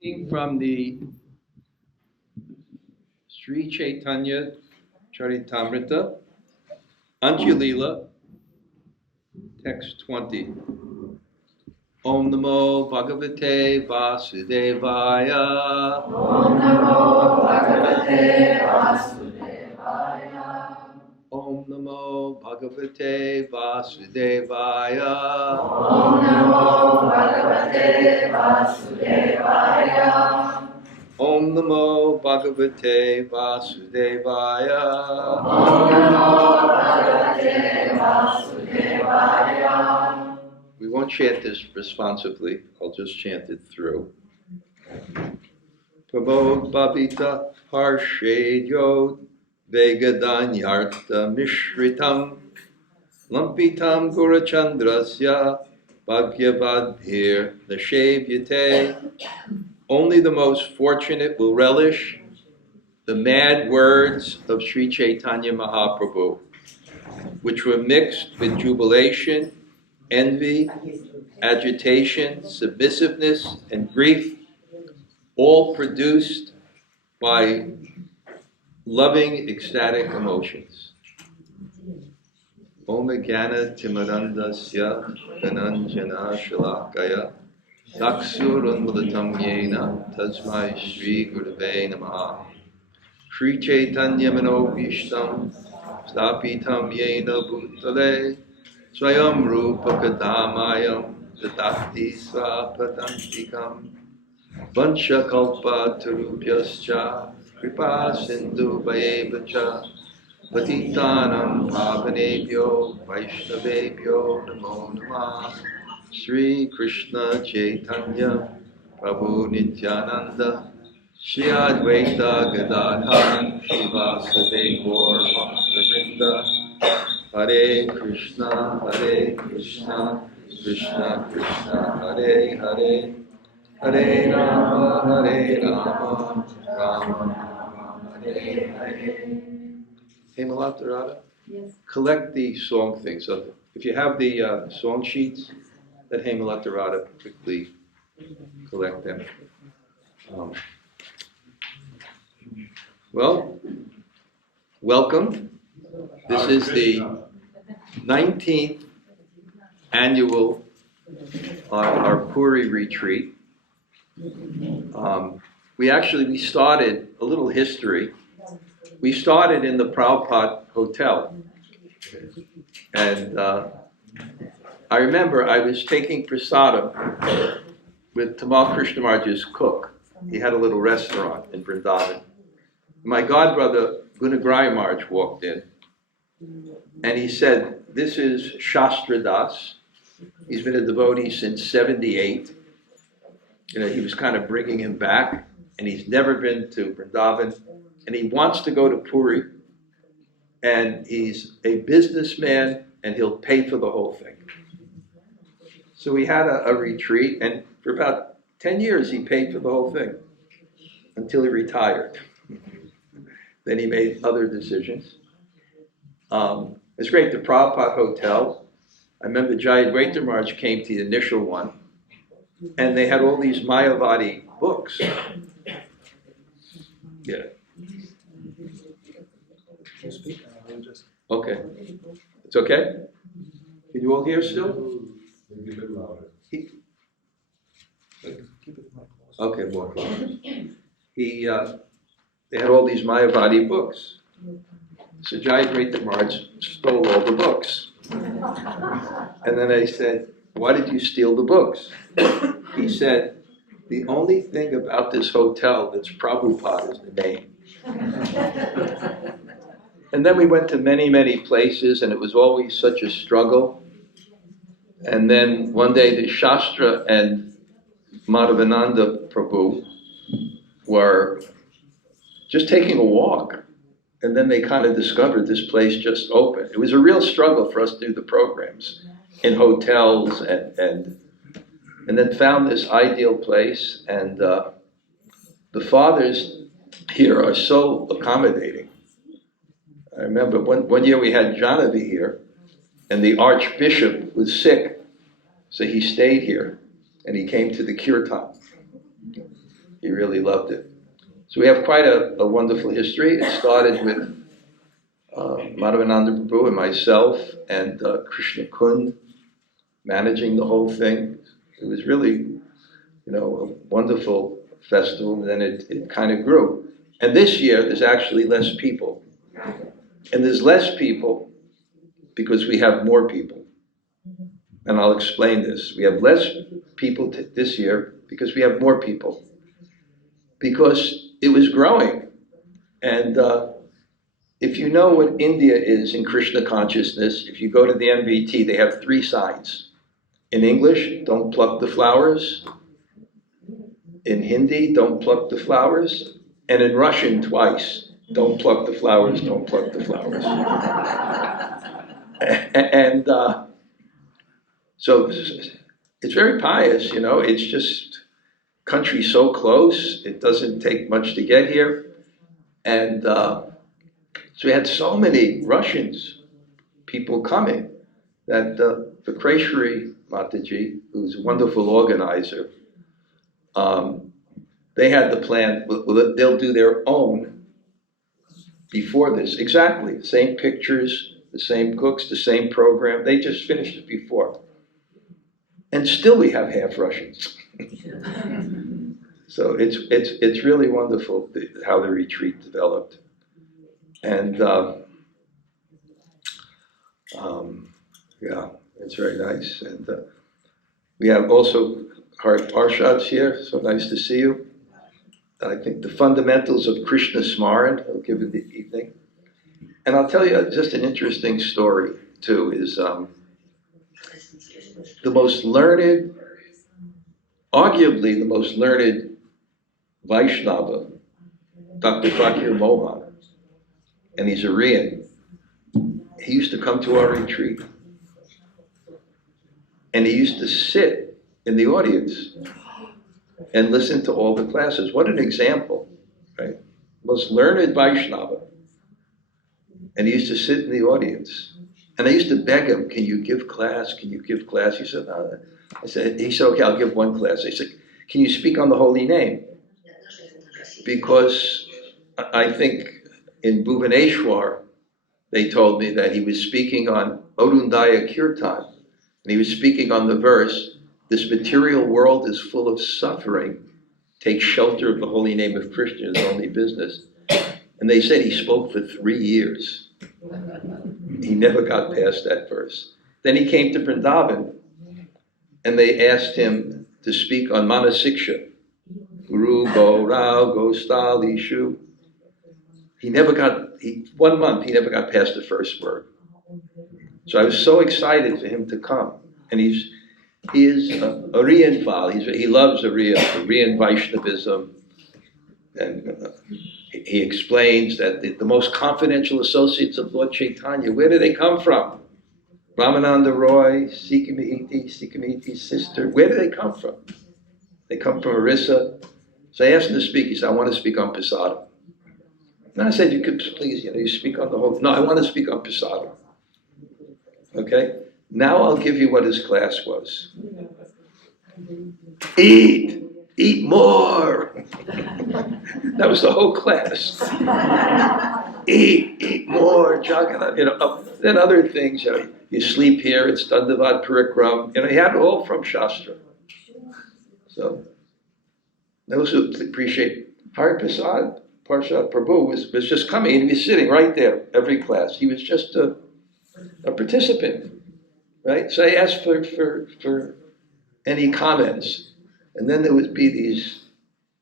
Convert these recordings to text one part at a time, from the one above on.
From the Sri Chaitanya Charitamrita, Anjalila, text 20. Om Namo Bhagavate Vasudevaya. Om Namo Bhagavate Vasudevaya. Om Namo Bhagavate Vasudevaya. Om Namo Bhagavate Vasudevaya. Om Namo Bhagavate Vasudevaya. Om Namo Bhagavate Vasudevaya. We won't chant this responsively, I'll just chant it through. Prabodh Bhavita Harshedyo Vegadanyartha Mishritam Lampitam Gurachandrasya Bhagyavadbhir Nashevyate. Only the most fortunate will relish the mad words of Sri Chaitanya Mahaprabhu, which were mixed with jubilation, envy, agitation, submissiveness, and grief, all produced by loving, ecstatic emotions. Om Jnana Timarandasya Dhananjana Shalakaya Chaksurunmulatam Yena Tasmai Shri Gurave Namaha. Sri Chaitanya Manobhishtam Stapitam Yena Bhutale Swayam Rupa Kadamayam Dadati Svapadantikam Vancha Kalpa Tarubhyascha Kripa Sindhu Vayevacha Patitanam Pavanebhyo Vaishnavebhyo Namo Namah. Sri Krishna Chaitanya Prabhu Nityananda Shri Advaita Gadadhar Shivasade Gaur Bhakta Hare Krishna Krishna Krishna Hare Hare Hare Rama Rama Rama Hare Hare. Hemalatarada? Yes. Collect the song things. So if you have the song sheets, let Hemalatarada quickly collect them. Well, welcome. This is the 19th annual our Puri retreat. We started a little history. We started in the Prabhupada Hotel. And I remember I was taking prasadam with Tamal Krishna Maharaj's cook. He had a little restaurant in Vrindavan. My godbrother, Gunagraya Maharaj, walked in. And he said, this is Shastra Das. He's been a devotee since 78. He was kind of bringing him back. And he's never been to Vrindavan. And he wants to go to Puri. And he's a businessman, and he'll pay for the whole thing. So we had a retreat, and for about 10 years he paid for the whole thing, until he retired. Then he made other decisions. It's great, the Prabhupada Hotel. I remember Jayadvaita Maharaj came to the initial one, and they had all these Mayavadi books. Yeah. Okay. It's okay? Can you all hear still? Okay, more. They had all these Mayavadi books. So Jayadvaita Maharaj stole all the books. And then I said, why did you steal the books? He said, the only thing about this hotel that's Prabhupada is the name. And then we went to many, many places, and it was always such a struggle. And then one day the Shastra and Madhavananda Prabhu were just taking a walk. And then they kind of discovered this place just opened. It was a real struggle for us to do the programs in hotels and then found this ideal place. And the fathers here are so accommodating. I remember one year we had Janavi here, and the archbishop was sick, so he stayed here, and he came to the kirtan. He really loved it. So we have quite a wonderful history. It started with Madhavananda Prabhu and myself and Krishna Kund managing the whole thing. It was really, a wonderful festival, and then it kind of grew. And this year, there's actually less people. And there's less people because we have more people. And I'll explain this. We have less people this year because we have more people. Because it was growing. And if you know what India is in Krishna consciousness, if you go to the MVT, they have 3 signs. In English, don't pluck the flowers. In Hindi, don't pluck the flowers. And in Russian, twice, don't pluck the flowers, don't pluck the flowers. And so it's very pious, it's just country so close, it doesn't take much to get here. And so we had so many Russians, people coming, that the Kreshri Mataji, who's a wonderful organizer, they had the plan, they'll do their own before this. Exactly, same pictures, the same cooks, the same program. They just finished it before. And still we have half Russians. So it's really wonderful how the retreat developed. And yeah, it's very nice. And we have also Hari Parshads here, so nice to see you. I think the fundamentals of Krishna Smaran, I'll give it the evening. And I'll tell you just an interesting story, too, is the most learned, arguably the most learned Vaishnava, Dr. Fakir Mohan, and he's Aryan. He used to come to our retreat. And he used to sit in the audience and listen to all the classes. What an example, right? Most learned Vaishnava. And he used to sit in the audience. And I used to beg him, can you give class? Can you give class? He said, no. He said, okay, I'll give one class. I said, can you speak on the holy name? Because I think in Bhuvaneshwar, they told me that he was speaking on Odundaya Kirtan. And he was speaking on the verse, this material world is full of suffering. Take shelter of the holy name of Krishna is only business. And they said he spoke for 3 years. He never got past that verse. Then he came to Vrindavan, and they asked him to speak on Manasiksha. Guru Go Rao Go Stali Shu. He never got, 1 month, he never got past the first word. So I was so excited for him to come. And he is Aryan Val. He loves Aryan Vaishnavism. And he explains that the most confidential associates of Lord Chaitanya, where do they come from? Ramananda Roy, Sikamiti's sister, where do they come from? They come from Orissa. So I asked him to speak. He said, I want to speak on Prasadam. And I said, you could please, you speak on the whole. No, I want to speak on Prasadam. Okay? Now I'll give you what his class was. Eat more. That was the whole class. Eat more, Jagannath. Then other things, you sleep here, it's Dandavad Parikram. He had it all from shastra. So those who appreciate Hari Prasad, Parshad Prabhu was just coming, and he was sitting right there every class. He was just a participant, right? So I asked for any comments. And then there would be these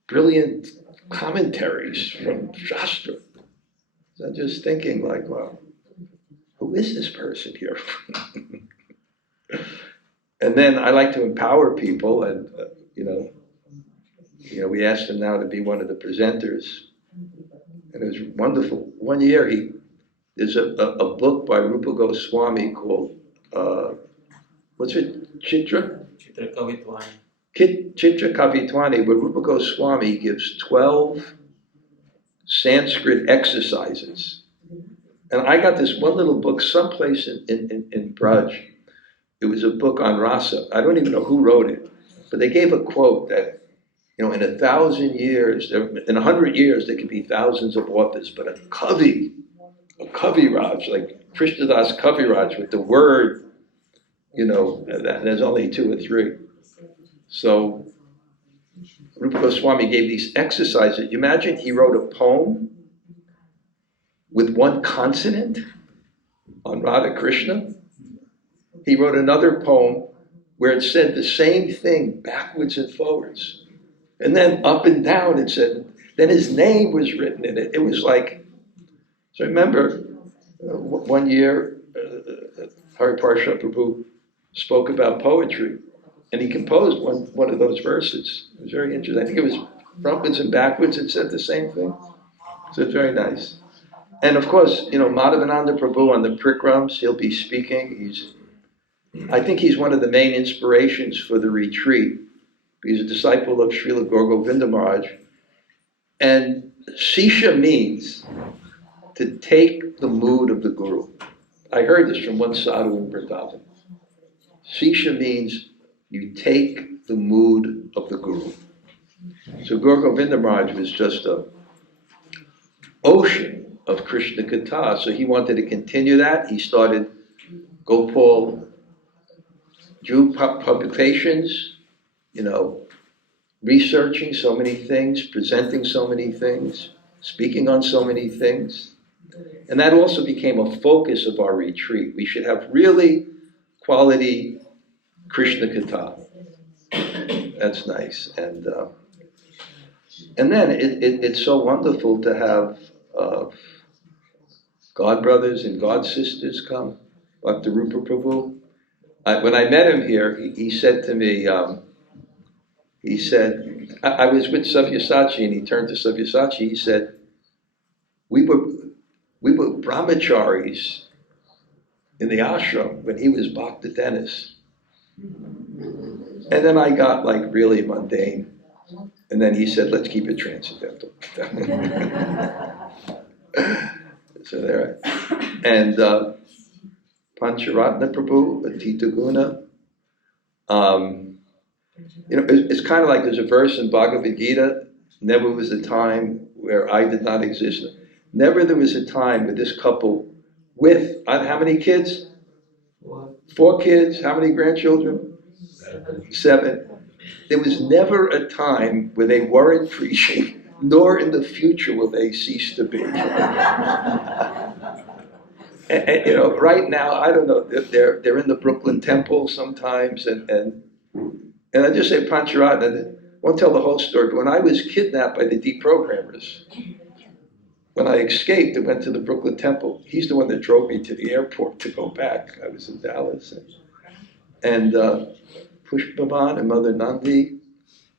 brilliant commentaries from Shastra. So I'm just thinking like, wow, who is this person here? And then I like to empower people, and we asked him now to be one of the presenters. And it was wonderful. One year there's a book by Rupa Goswami called, what's it, Chitra? Chitra Kavitwani. Chitra Kavitwani, where Rupa Goswami gives 12 Sanskrit exercises. And I got this one little book someplace in Braj. It was a book on rasa. I don't even know who wrote it, but they gave a quote that in 1,000 years, in 100 years, there could be thousands of authors, but a Kaviraj, like Krishnadas Kaviraj with the word, there's only 2 or 3. So Rupa Goswami gave these exercises. You imagine he wrote a poem with 1 consonant on Radha Krishna. He wrote another poem where it said the same thing backwards and forwards. And then up and down it said, then his name was written in it. It was like, so I remember one year, Hari Parsha Prabhu spoke about poetry, and he composed one of those verses. It was very interesting. I think it was frontwards and backwards, it said the same thing. So it's very nice. And of course, Madhavananda Prabhu on the Prikrams, he'll be speaking. I think he's one of the main inspirations for the retreat. He's a disciple of Srila Govinda Maharaj. And Sisha means to take the mood of the Guru. I heard this from one sadhu in Vrindavan. Sisha means you take the mood of the Guru. So Govinda Maharaj was just an ocean of Krishna Katha. So he wanted to continue that. He started Gopal Drew publications, researching so many things, presenting so many things, speaking on so many things. And that also became a focus of our retreat. We should have really quality Krishna Katha. That's nice. And then it's so wonderful to have God brothers and God sisters come, like the Rupa Prabhu. When I met him here, he said to me, he said, I was with Sabyasachi, and he turned to Sabyasachi, he said, we were brahmacharis in the ashram when he was Bhakta Dennis. And then I got really mundane. And then he said, let's keep it transcendental. So there. And Pancharatna Prabhu, Atita Guna. It's kind of like there's a verse in Bhagavad Gita, never was a time where I did not exist. Never there was a time with this couple with, how many kids? 4 kids. How many grandchildren? 7. There was never a time where they weren't preaching, nor in the future will they cease to be. And right now, I don't know, they're in the Brooklyn Temple sometimes, and I just say Pancharatna, I won't tell the whole story, but when I was kidnapped by the deprogrammers, when I escaped and went to the Brooklyn Temple, he's the one that drove me to the airport to go back. I was in Dallas. And Pushpavan and Mother Nandi,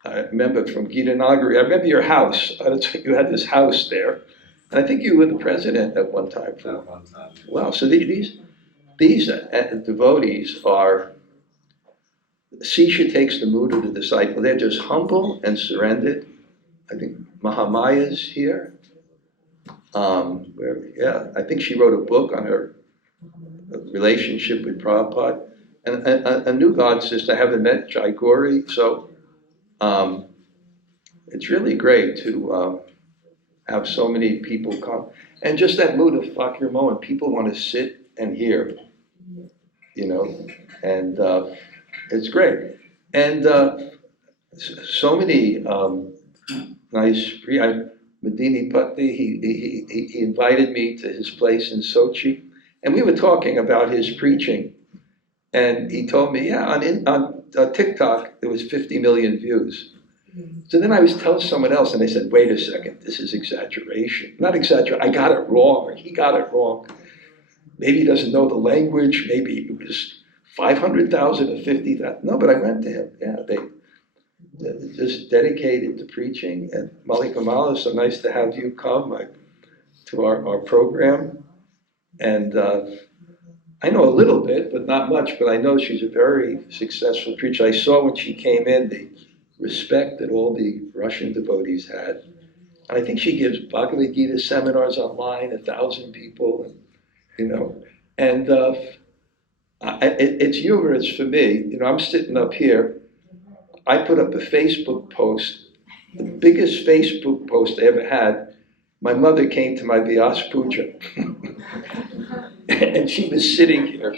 I remember from Gita Nagari, I remember your house. You had this house there. And I think you were the president at one time. At one time. Wow, so these devotees are, Sisha takes the mood of the disciple. They're just humble and surrendered. I think Mahamaya's here. I think she wrote a book on her relationship with Prabhupada. And a new God sister, I haven't met, Jai Gauri. So it's really great to have so many people come. And just that mood of Fakir Mohan, people want to sit and hear, and it's great. And so many nice, Medini Patti, he invited me to his place in Sochi, and we were talking about his preaching, and he told me, on TikTok, there was 50 million views. So then I was telling someone else, and they said, wait a second, this is exaggeration. Not exaggeration, I got it wrong, or he got it wrong. Maybe he doesn't know the language, maybe it was 500,000 or 50,000. No, but I went to him, they're just dedicated to preaching. And Malika Mala, so nice to have you come to our program. And I know a little bit, but not much, but I know she's a very successful preacher. I saw when she came in the respect that all the Russian devotees had. And I think she gives Bhagavad Gita seminars online, 1,000 people, and it's humorous for me. I'm sitting up here. I put up a Facebook post The biggest Facebook post I ever had, my mother came to my Vyas Puja. And she was sitting here,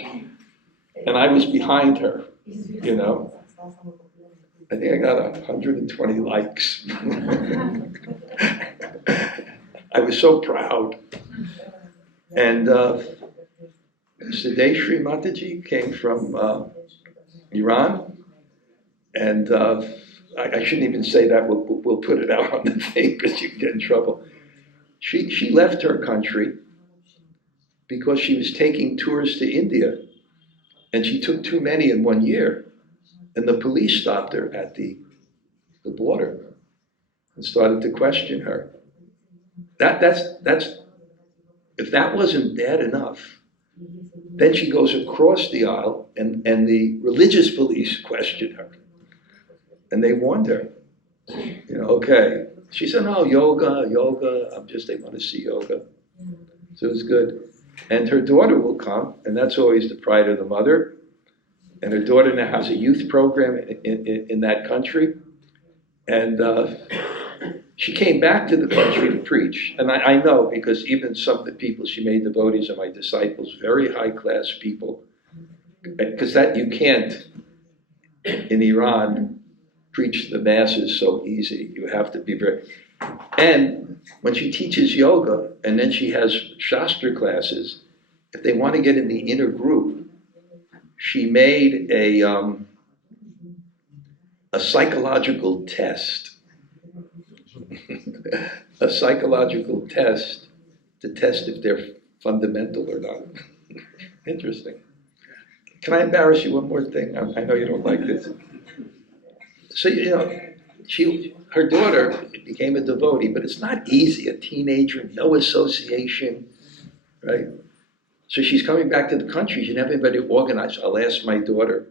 and I was behind her, you know. I think I got 120 likes. I was so proud. And Siddheshri Mataji came from Iran, and I shouldn't even say that. We'll put it out on the thing because you can get in trouble. She left her country because she was taking tours to India, and she took too many in 1 year, and the police stopped her at the border and started to question her. That's if that wasn't bad enough, then she goes across the aisle, and the religious police questioned her, and they warned her, you know, okay. She said, no, yoga, they want to see yoga. So it was good. And her daughter will come, and that's always the pride of the mother. And her daughter now has a youth program in that country. And she came back to the country to preach. And I know, because even some of the people she made devotees are my disciples, very high-class people. Because that you can't, in Iran, preach to the masses so easy. You have to be very... And when she teaches yoga, and then she has shastra classes, if they want to get in the inner group, she made a psychological test. A psychological test to test if they're fundamental or not. Interesting. Can I embarrass you one more thing? I know you don't like this. So, you know, her daughter became a devotee, but it's not easy. A teenager, no association, right? So she's coming back to the country. She never been organized. I'll ask my daughter.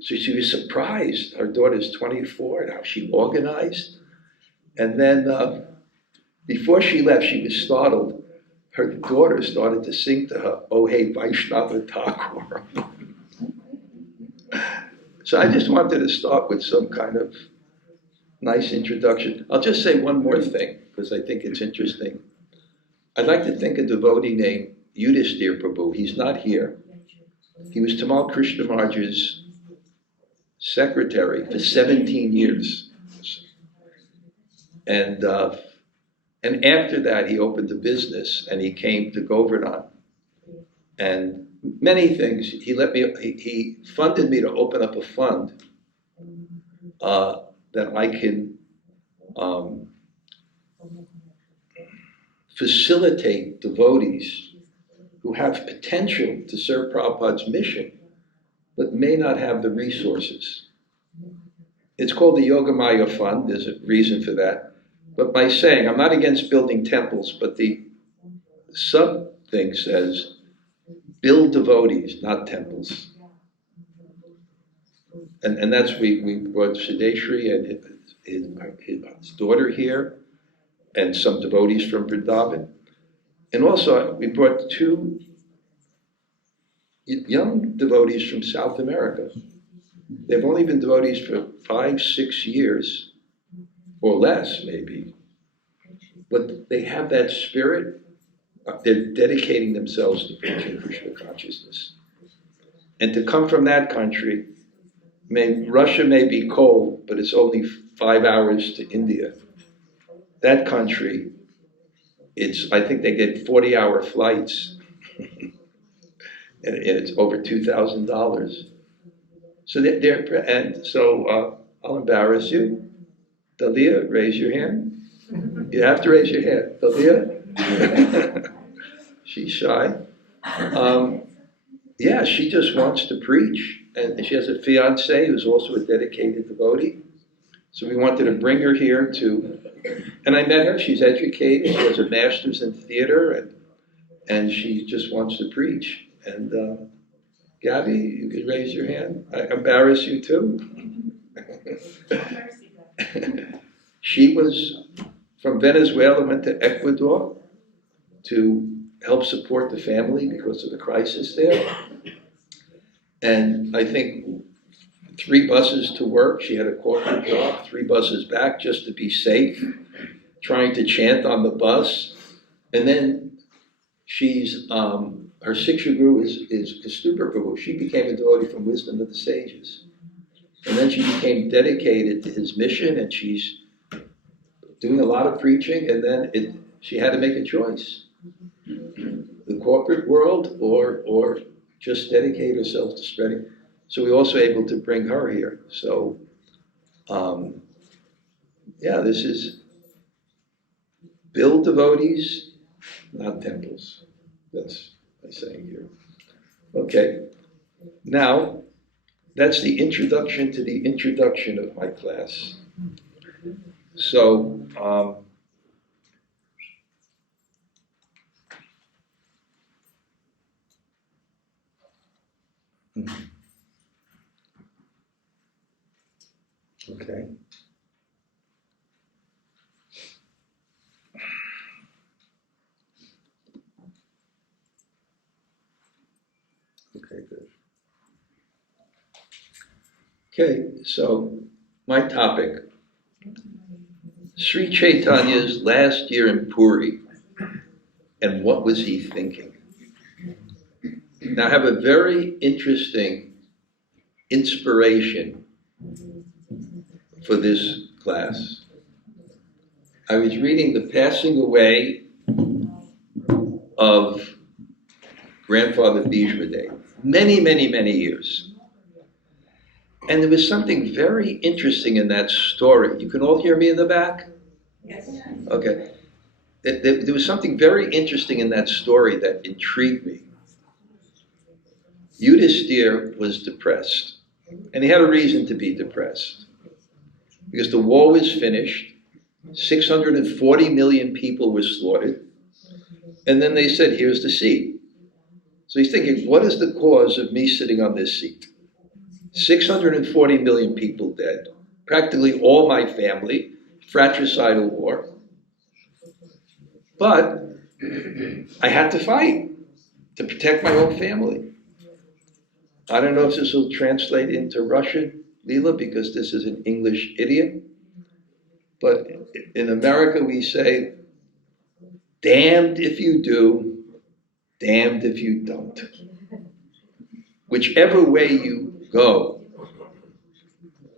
So she was surprised. Her daughter's 24 and how she organized. And then before she left, she was startled. Her daughter started to sing to her, "Oh Hey Vaishnava Thakur." So I just wanted to start with some kind of nice introduction. I'll just say one more thing, because I think it's interesting. I'd like to think a devotee named Yudhishthira Prabhu. He's not here. He was Tamal Krishna Maharaj's secretary for 17 years. And after that, he opened a business, and he came to Govardhan. And many things, he funded me to open up a fund that I can facilitate devotees who have potential to serve Prabhupada's mission, but may not have the resources. It's called the Yogamaya Fund. There's a reason for that. But by saying, I'm not against building temples, but the sub-thing says, build devotees, not temples. And that's, we brought Siddheshri and his daughter here, and some devotees from Vrindavan. And also, we brought 2 young devotees from South America. They've only been devotees for 5-6 years, or less maybe. But they have that spirit. They're dedicating themselves to preaching Krishna consciousness. And to come from that country, Russia may be cold, but it's only 5 hours to India. That country, I think they get 40-hour flights, and it's over $2,000. So I'll embarrass you. Dalia, raise your hand. You have to raise your hand. Dalia? She's shy. Yeah, she just wants to preach. And she has a fiancé who's also a dedicated devotee. So we wanted to bring her here and I met her. She's educated. She has a master's in theater, and she just wants to preach. And Gabby, you could raise your hand. I embarrass you too. She was from Venezuela, went to Ecuador to help support the family because of the crisis there. And I think 3 buses to work. She had a corporate job, 3 buses back just to be safe, trying to chant on the bus. And then she's, her Siksha guru is Kastuba Prabhu. She became a devotee from Wisdom of the Sages. And then she became dedicated to his mission, and she's doing a lot of preaching, and then she had to make a choice. The corporate world or just dedicate herself to spreading. So we're also able to bring her here. So, this is build devotees, not temples. That's what I'm saying here. Okay, now that's the introduction to the introduction of my class. So, okay. Okay, good. Okay, so my topic, Sri Chaitanya's last year in Puri, and what was he thinking? Now I have a very interesting inspiration for this class. I was reading the passing away of Grandfather Bijmadev, many, many, many years. And there was something very interesting in that story. You can all hear me in the back? Yes. Okay. There was something very interesting in that story that intrigued me. Yudhisthira was depressed, and he had a reason to be depressed. Because the war was finished, 640 million people were slaughtered, and then they said, here's the seat. So he's thinking, what is the cause of me sitting on this seat? 640 million people dead, practically all my family, fratricidal war. But I had to fight to protect my own family. I don't know if this will translate into Russian, Leela, because this is an English idiom. But in America we say, damned if you do, damned if you don't. Whichever way you go.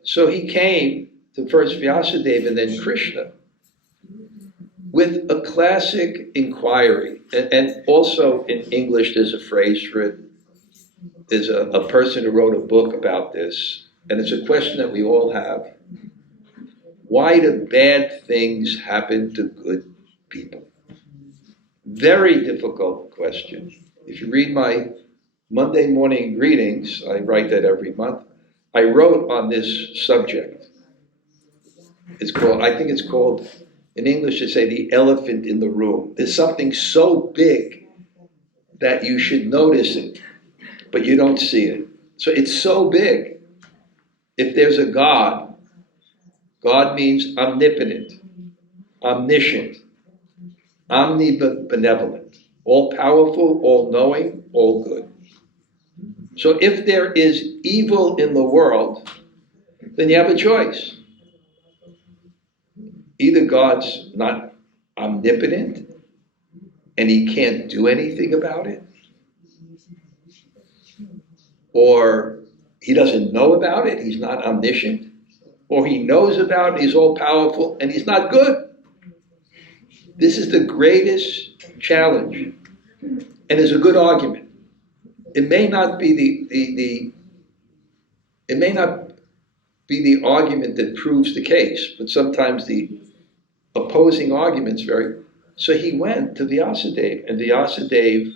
So he came to first Vyasadeva and then Krishna with a classic inquiry. And also in English there's a phrase for it. There's a person who wrote a book about this, and it's a question that we all have. Why do bad things happen to good people? Very difficult question. If you read my Monday morning greetings, I write that every month, I wrote on this subject. I think it's called, in English they say the elephant in the room. There's something so big that you should notice it, but you don't see it. So it's so big. If there's a God, God means omnipotent, omniscient, omnibenevolent, all-powerful, all-knowing, all good. So if there is evil in the world, then you have a choice. Either God's not omnipotent and he can't do anything about it, or he doesn't know about it, he's not omniscient, or he knows about it, he's all-powerful, and he's not good. This is the greatest challenge, and it's a good argument. It may not be the argument that proves the case, but sometimes the opposing argument's very. So he went to Vyasadeva, and Vyasadeva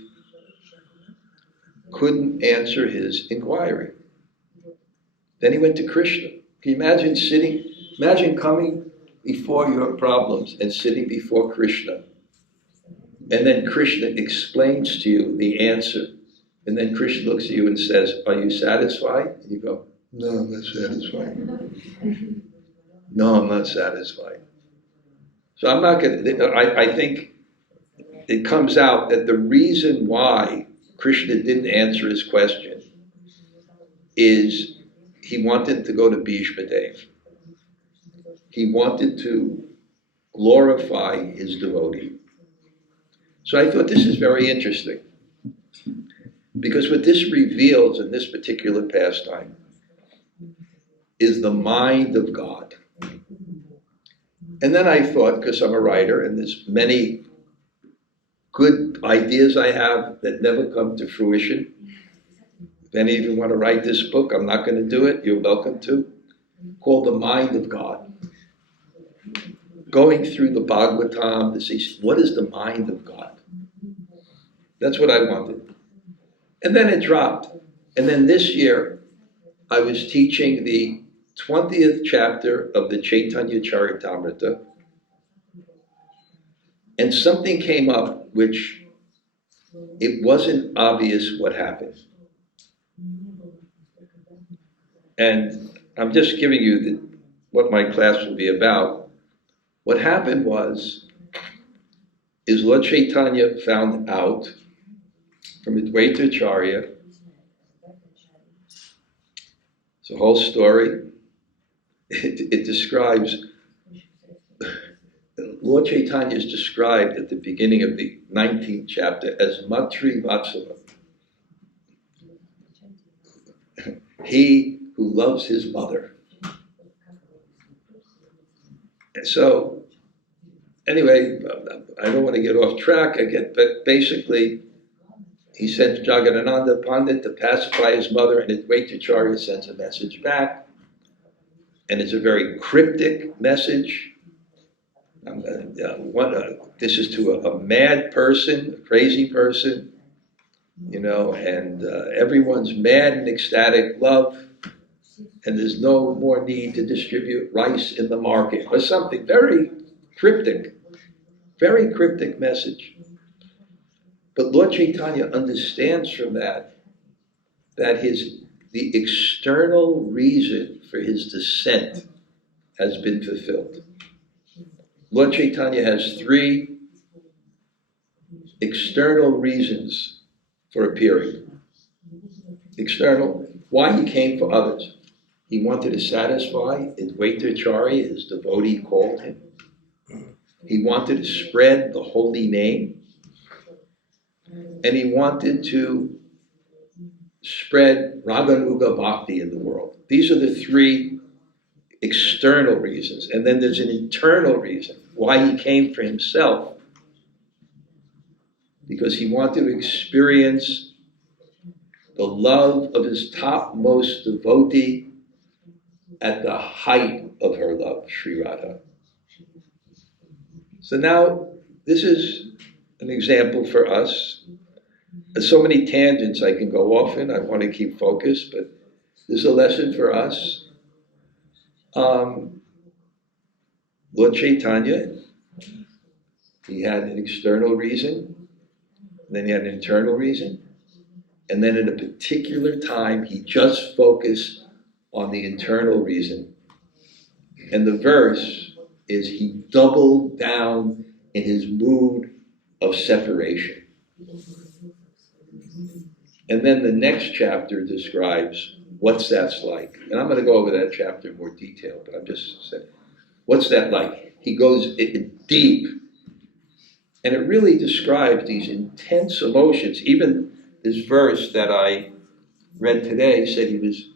couldn't answer his inquiry. Then he went to Krishna. Can you imagine coming before your problems and sitting before Krishna, and then Krishna explains to you the answer, and then Krishna looks at you and says, are you satisfied? And you go, no, I'm not satisfied. No, I'm not satisfied. So I'm not going to, I think it comes out that the reason why Krishna didn't answer his question is he wanted to go to Bhishma Dev. He wanted to glorify his devotee. So I thought this is very interesting, because what this reveals in this particular pastime is the mind of God. And then I thought, because I'm a writer and there's many good ideas I have that never come to fruition. If any of you want to write this book, I'm not going to do it, you're welcome to, called The Mind of God. Going through the Bhagavatam to see what is the mind of God. That's what I wanted. And then it dropped. And then this year, I was teaching the 20th chapter of the Chaitanya Charitamrita, and something came up which it wasn't obvious what happened. And I'm just giving you what my class will be about. What happened is Lord Chaitanya found out from Advaita Acharya, it's a whole story. It describes, Lord Chaitanya is described at the beginning of the 19th chapter as Matri Vatsala. He who loves his mother. And so, anyway, I don't want to get off track again, but basically, he sent Jagadananda Pandit to pacify his mother, and Advaita Acharya sends a message back. And it's a very cryptic message. This is to a mad person, a crazy person, and everyone's mad in ecstatic love, and there's no more need to distribute rice in the market, or something very cryptic message. But Lord Chaitanya understands from that the external reason for his descent has been fulfilled. Lord Chaitanya has 3 external reasons for appearing. External, why he came for others. He wanted to satisfy Advaita Acharya, his devotee called him. He wanted to spread the holy name. And he wanted to spread Raganuga Bhakti in the world. These are the 3 external reasons. And then there's an internal reason why he came for himself. Because he wanted to experience the love of his topmost devotee at the height of her love, Sri Radha. So now, this is an example for us. There's so many tangents I can go off in. I want to keep focused, but this is a lesson for us. Lord Chaitanya, he had an external reason, then he had an internal reason, and then at a particular time, he just focused on the internal reason. And the verse is he doubled down in his mood of separation. And then the next chapter describes what's that's like. And I'm going to go over that chapter in more detail, but I'm just saying, what's that like? He goes deep. And it really describes these intense emotions. Even this verse that I read today said he was,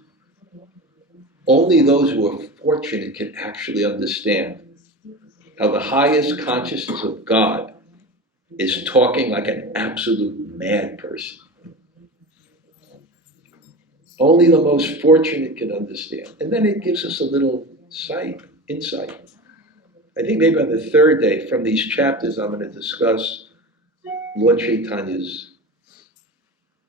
only those who are fortunate can actually understand how the highest consciousness of God is talking like an absolute mad person. Only the most fortunate can understand. And then it gives us a little insight. I think maybe on the 3rd day from these chapters I'm going to discuss Lord Chaitanya's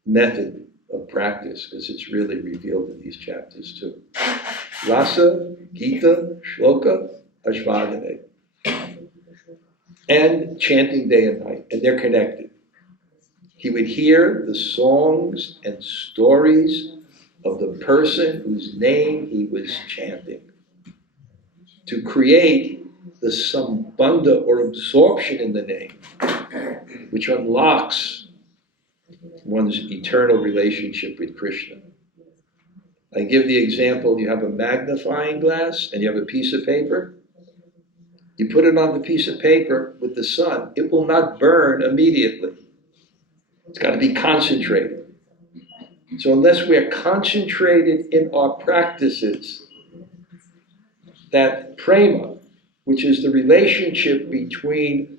method of practice, because it's really revealed in these chapters too. Rasa, Gita, Shloka, Ashvagane. And chanting day and night, and they're connected. He would hear the songs and stories of the person whose name he was chanting, to create the sambandha or absorption in the name, which unlocks one's eternal relationship with Krishna. I give the example, you have a magnifying glass and you have a piece of paper. You put it on the piece of paper with the sun, it will not burn immediately. It's got to be concentrated. So unless we're concentrated in our practices, that prema, which is the relationship between,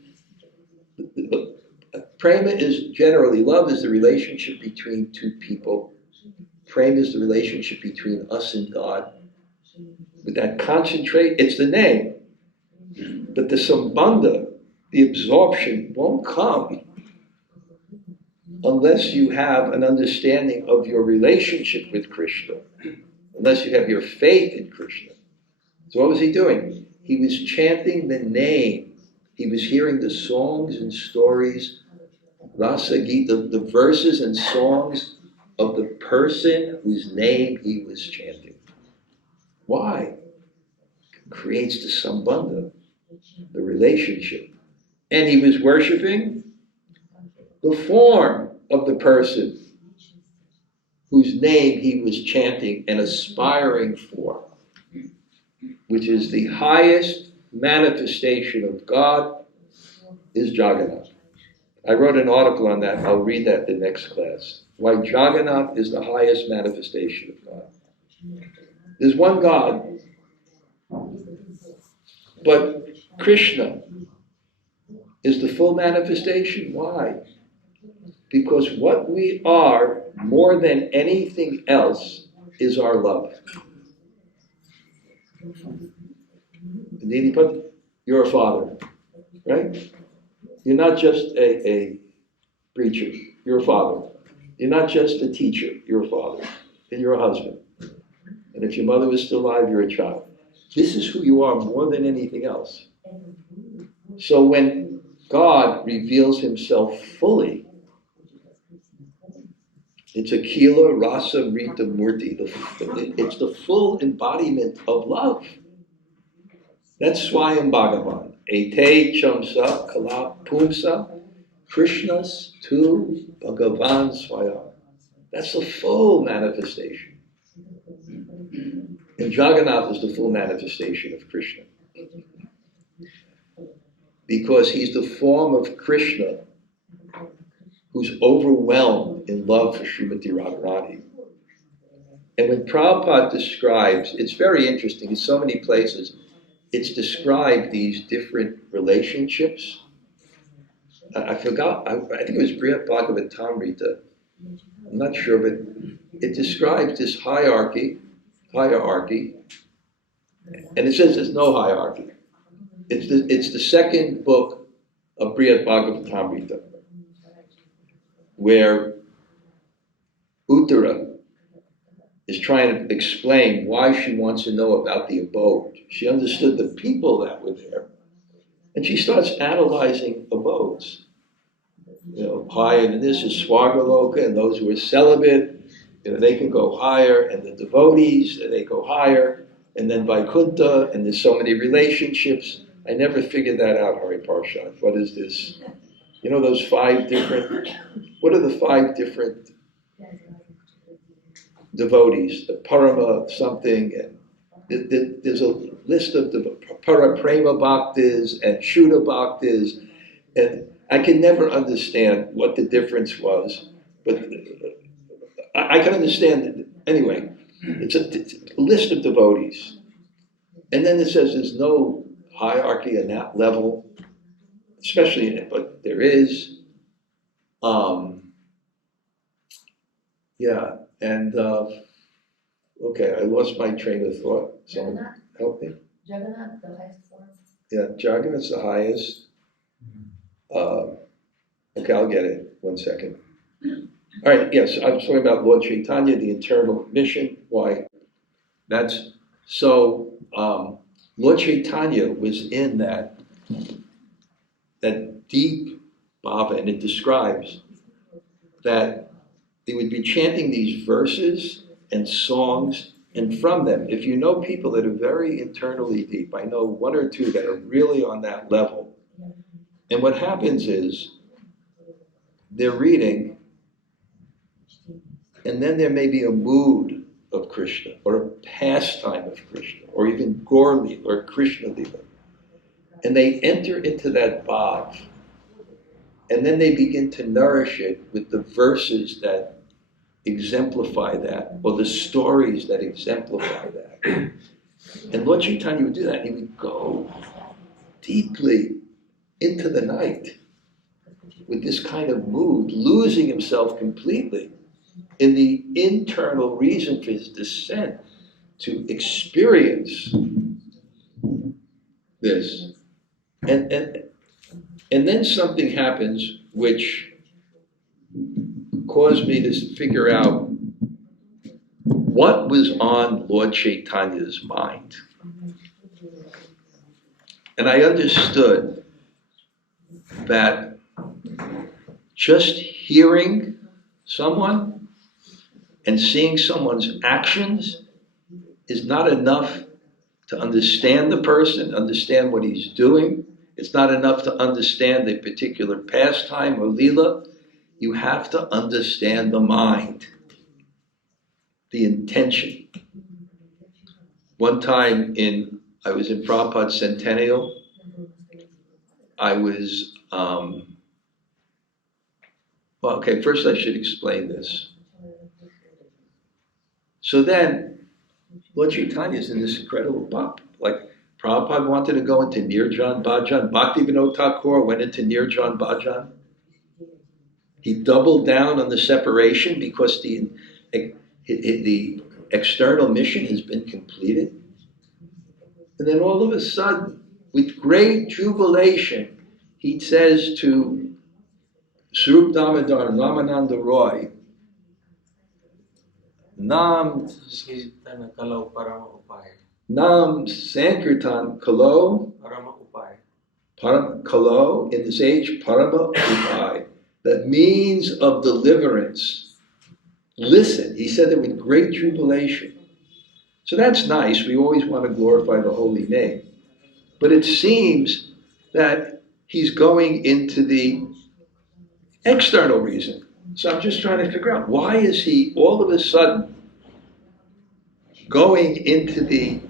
prema is generally, love is the relationship between two people. Prema is the relationship between us and God. With that concentrate, it's the name. But the sambandha, the absorption, won't come unless you have an understanding of your relationship with Krishna, unless you have your faith in Krishna. So what was he doing? He was chanting the name. He was hearing the songs and stories, rasa gita, the verses and songs of the person whose name he was chanting. Why? It creates the sambandha, the relationship. And he was worshiping the form of the person whose name he was chanting and aspiring for, which is the highest manifestation of God, is Jagannath. I wrote an article on that. I'll read that in the next class. Why Jagannath is the highest manifestation of God. There's one God, but Krishna is the full manifestation. Why? Because what we are more than anything else is our love. You're a father, right? You're not just a preacher, you're a father. You're not just a teacher, you're a father. And you're a husband. And if your mother was still alive, you're a child. This is who you are more than anything else. So when God reveals himself fully, it's a Kila Rasa Rita Murti. It's the full embodiment of love. That's Swayam Bhagavan. Ete Chamsa Kala Pumsa Krishnas tu Bhagavan Swayam. That's the full manifestation. And Jagannath is the full manifestation of Krishna. Because he's the form of Krishna who's overwhelmed in love for Srimati Radharani. And when Prabhupada describes, it's very interesting, in so many places, it's described these different relationships. I forgot, I think it was Brihad Bhagavatamrita, I'm not sure, but it describes this hierarchy, and it says there's no hierarchy. It's the second book of Brihad Bhagavatamrita, where Uttara is trying to explain why she wants to know about the abode. She understood the people that were there, and she starts analyzing abodes. Higher than this is Swargaloka, and those who are celibate, they can go higher, and the devotees, they go higher, and then Vaikuntha, and there's so many relationships. I never figured that out, Hari Parshad. What is this? Those 5 different, what are the 5 different devotees? The Parama something, and there's a list of the Paraprema Bhaktas and Shuddha Bhaktas, and I can never understand what the difference was, but I can understand it. Anyway, it's a list of devotees. And then it says there's no hierarchy on that level, especially in it, but there is. Okay, I lost my train of thought. Someone help me. Jagannath, the highest form. Yeah, Jagannath's the highest. Okay, I'll get it. 1 second. All right, yes, I'm talking about Lord Chaitanya, the internal mission. Why? That's so. Lord Chaitanya was in that deep bhava, and it describes that they would be chanting these verses and songs, and from them, if you know people that are very internally deep, I know 1 or 2 that are really on that level, and what happens is they're reading, and then there may be a mood of Krishna, or a pastime of Krishna, or even Gaur Lila or Krishna Lila. And they enter into that bhav, and then they begin to nourish it with the verses that exemplify that, or the stories that exemplify that. And Lord Chaitanya would do that, and he would go deeply into the night with this kind of mood, losing himself completely in the internal reason for his descent, to experience this. And then something happens which caused me to figure out what was on Lord Chaitanya's mind. And I understood that just hearing someone and seeing someone's actions is not enough to understand the person, understand what he's doing. It's not enough to understand a particular pastime or lila. You have to understand the mind, the intention. One time I was in Prabhupada's centennial. I was, first I should explain this. So then, Lord Chaitanya is in this incredible bhakti. Like, Prabhupada wanted to go into Nirjan Bhajan. Bhaktivinoda Thakur went into Nirjan Bhajan. He doubled down on the separation because the external mission has been completed. And then all of a sudden, with great jubilation, he says to Swarup Damodar Ramananda Roy, Nam Sankirtan Kalo Param Kalo, in this age, Parama Upai, the means of deliverance. Listen, he said it with great jubilation. So that's nice. We always want to glorify the holy name. But it seems that he's going into the external reason. So I'm just trying to figure out, why is he all of a sudden going into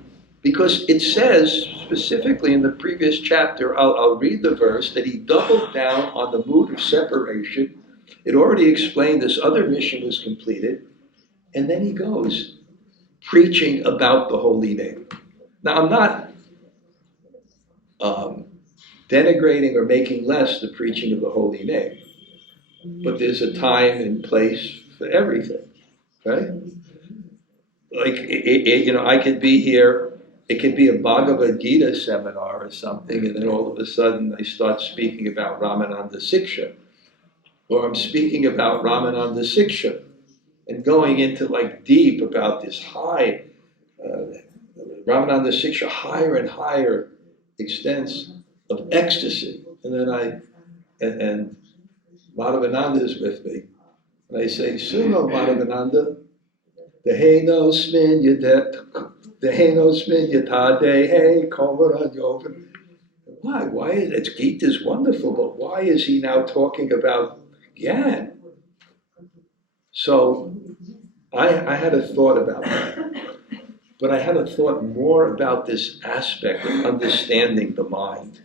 because it says specifically in the previous chapter, I'll read the verse, that he doubled down on the mood of separation. It already explained this other mission was completed. And then he goes preaching about the holy name. Now, I'm not denigrating or making less the preaching of the holy name, but there's a time and place for everything, right? Like, I could be here, it could be a Bhagavad Gita seminar or something, and then all of a sudden I start speaking about Ramananda Siksha, or I'm speaking about Ramananda Siksha, and going into deep about this high, Ramananda Siksha, higher and higher extents of ecstasy. And then and Madhavananda is with me, and I say, Suno Madhavananda, Deheno Smin Yata Dehe Kovara Yovan. Why is Gita is wonderful, but why is he now talking about Gyan? So I had a thought about that. But I had a thought more about this aspect of understanding the mind.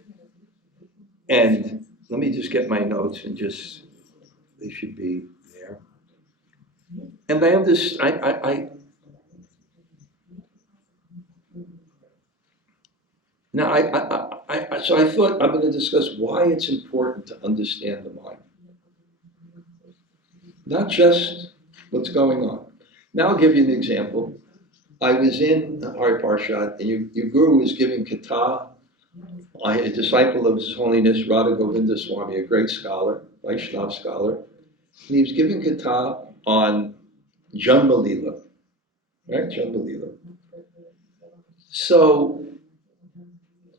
And let me just get my notes and they should be there. And I understand, so I thought I'm going to discuss why it's important to understand the mind. Not just what's going on. Now I'll give you an example. I was in Hari Parshad, and your guru was giving kata, a disciple of His Holiness Radha Govinda Swami, a great scholar, Vaishnava scholar, and he was giving kata on Janma Lila, right? Janma Lila. So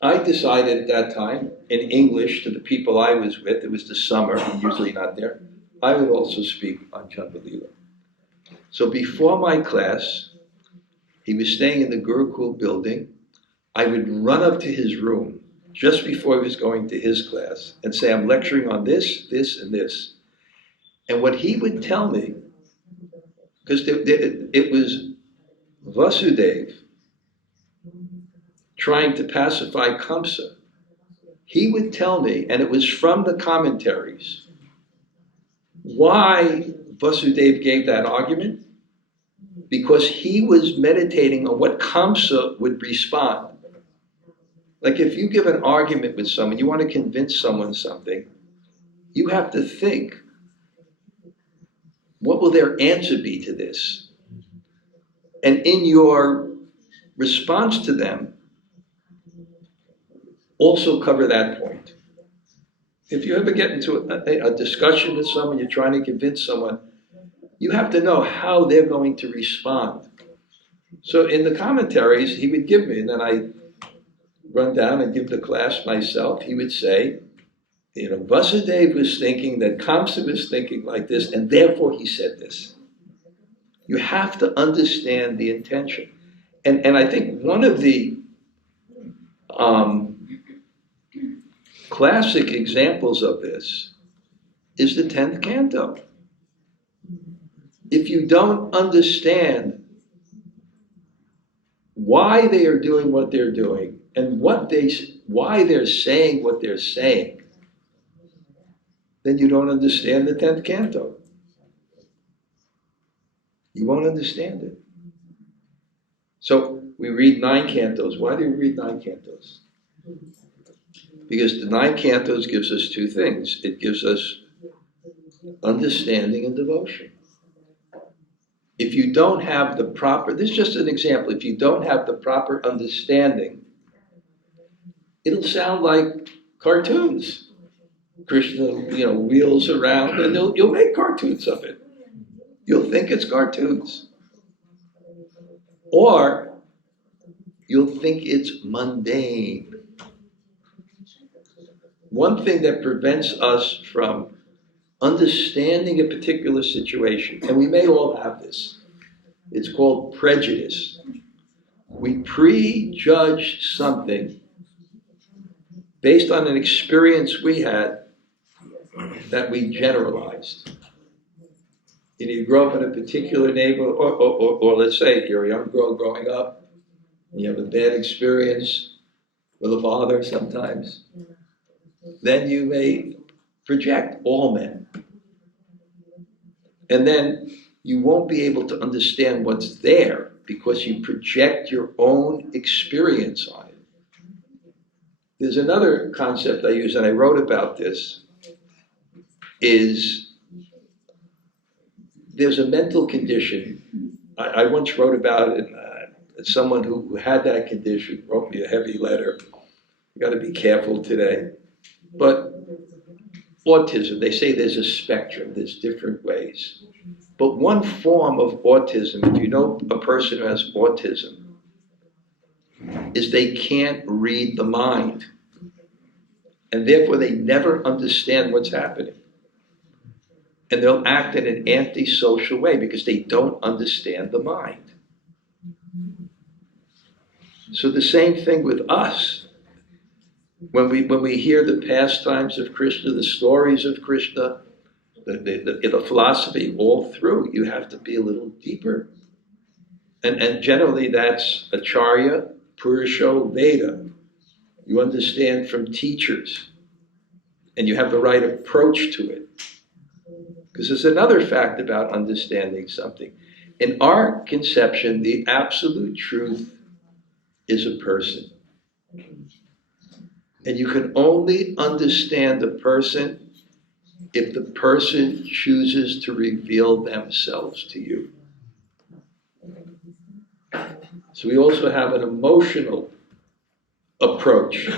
I decided at that time, in English, to the people I was with, it was the summer, I'm usually not there, I would also speak on Janma Lila. So before my class, he was staying in the Gurukul building. I would run up to his room just before he was going to his class and say, I'm lecturing on this, this, and this. And what he would tell me, because it was Vasudeva trying to pacify Kamsa, he would tell me, and it was from the commentaries, why Vasudeva gave that argument. Because he was meditating on what Kamsa would respond. Like if you give an argument with someone, you want to convince someone something, you have to think, what will their answer be to this? And in your response to them, also cover that point. If you ever get into a discussion with someone, you're trying to convince someone, you have to know how they're going to respond. So in the commentaries, he would give me, and then I run down and give the class myself, he would say, Vasudeva was thinking that Kamsa was thinking like this, and therefore he said this. You have to understand the intention. And I think one of the classic examples of this is the 10th canto. If you don't understand why they are doing what they're doing and why they're saying what they're saying, then you don't understand the 10th canto. You won't understand it. So we read 9 cantos. Why do we read 9 cantos? Because the 9 cantos gives us 2 things. It gives us understanding and devotion. If you don't have the proper, this is just an example, if you don't have the proper understanding, it'll sound like cartoons. Krishna, wheels around, and you'll make cartoons of it. You'll think it's cartoons. Or you'll think it's mundane. One thing that prevents us from understanding a particular situation, and we may all have this, it's called prejudice. We prejudge something based on an experience we had that we generalized. You grow up in a particular neighborhood, or let's say you're a young girl growing up, and you have a bad experience with a father sometimes, then you may project all men. And then you won't be able to understand what's there because you project your own experience on it. There's another concept I use, and I wrote about this, is there's a mental condition. I once wrote about it, someone who had that condition wrote me a heavy letter. You got to be careful today. But autism, they say there's a spectrum, there's different ways. But one form of autism, if you know a person who has autism, is they can't read the mind. And therefore they never understand what's happening. And they'll act in an antisocial way because they don't understand the mind. So the same thing with us. When we hear the pastimes of Krishna, the stories of Krishna, the philosophy all through, you have to be a little deeper. And generally that's Acharya, Purusho, Veda. You understand from teachers. And you have the right approach to it. Because there's another fact about understanding something. In our conception, the absolute truth is a person. And you can only understand a person if the person chooses to reveal themselves to you. So we also have an emotional approach.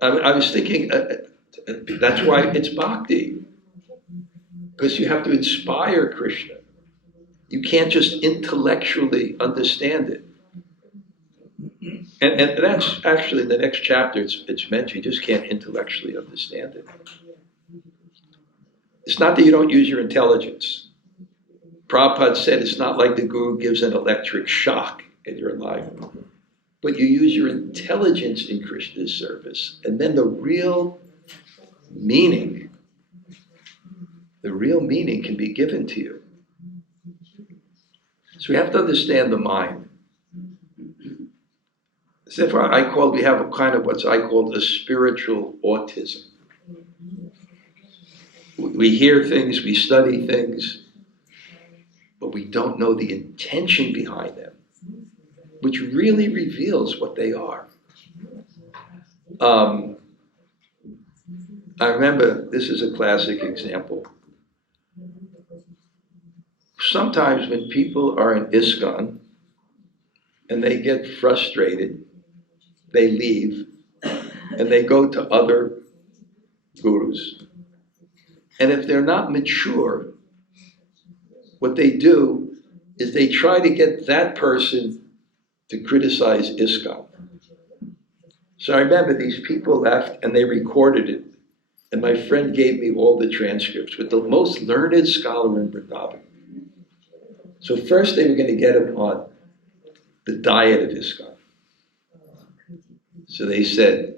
I was thinking, that's why it's bhakti. Because you have to inspire Krishna. You can't just intellectually understand it. And that's actually the next chapter, it's mentioned, you just can't intellectually understand it. It's not that you don't use your intelligence. Prabhupada said it's not like the guru gives an electric shock in your life. But you use your intelligence in Krishna's service. And then the real meaning can be given to you. So we have to understand the mind. So therefore, we have a kind of what I call a spiritual autism. We hear things, we study things, but we don't know the intention behind them, which really reveals what they are. I remember, this is a classic example. Sometimes when people are in ISKCON and they get frustrated, they leave and they go to other gurus. And if they're not mature, what they do is they try to get that person to criticize ISKCON. So I remember these people left and they recorded it. And my friend gave me all the transcripts with the most learned scholar in Vrindavan. So first they were going to get him on the diet of ISKCON. So they said,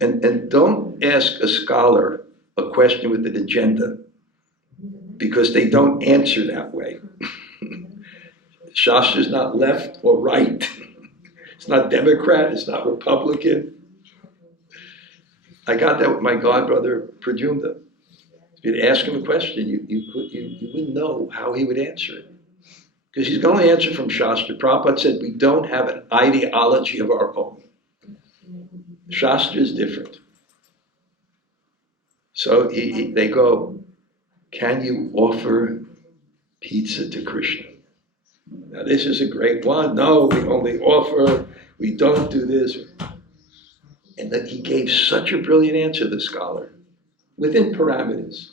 and don't ask a scholar a question with an agenda, because they don't answer that way. Shastra is not left or right. It's not Democrat, it's not Republican. I got that with my godbrother, Pradyumna. If you'd ask him a question, you wouldn't know how he would answer it. Because he's going to answer from Shastra. Prabhupada said, we don't have an ideology of our own. Shastra is different. So they go, can you offer pizza to Krishna? Now this is a great one. No, we only offer, we don't do this. And that he gave such a brilliant answer, the scholar, within parameters.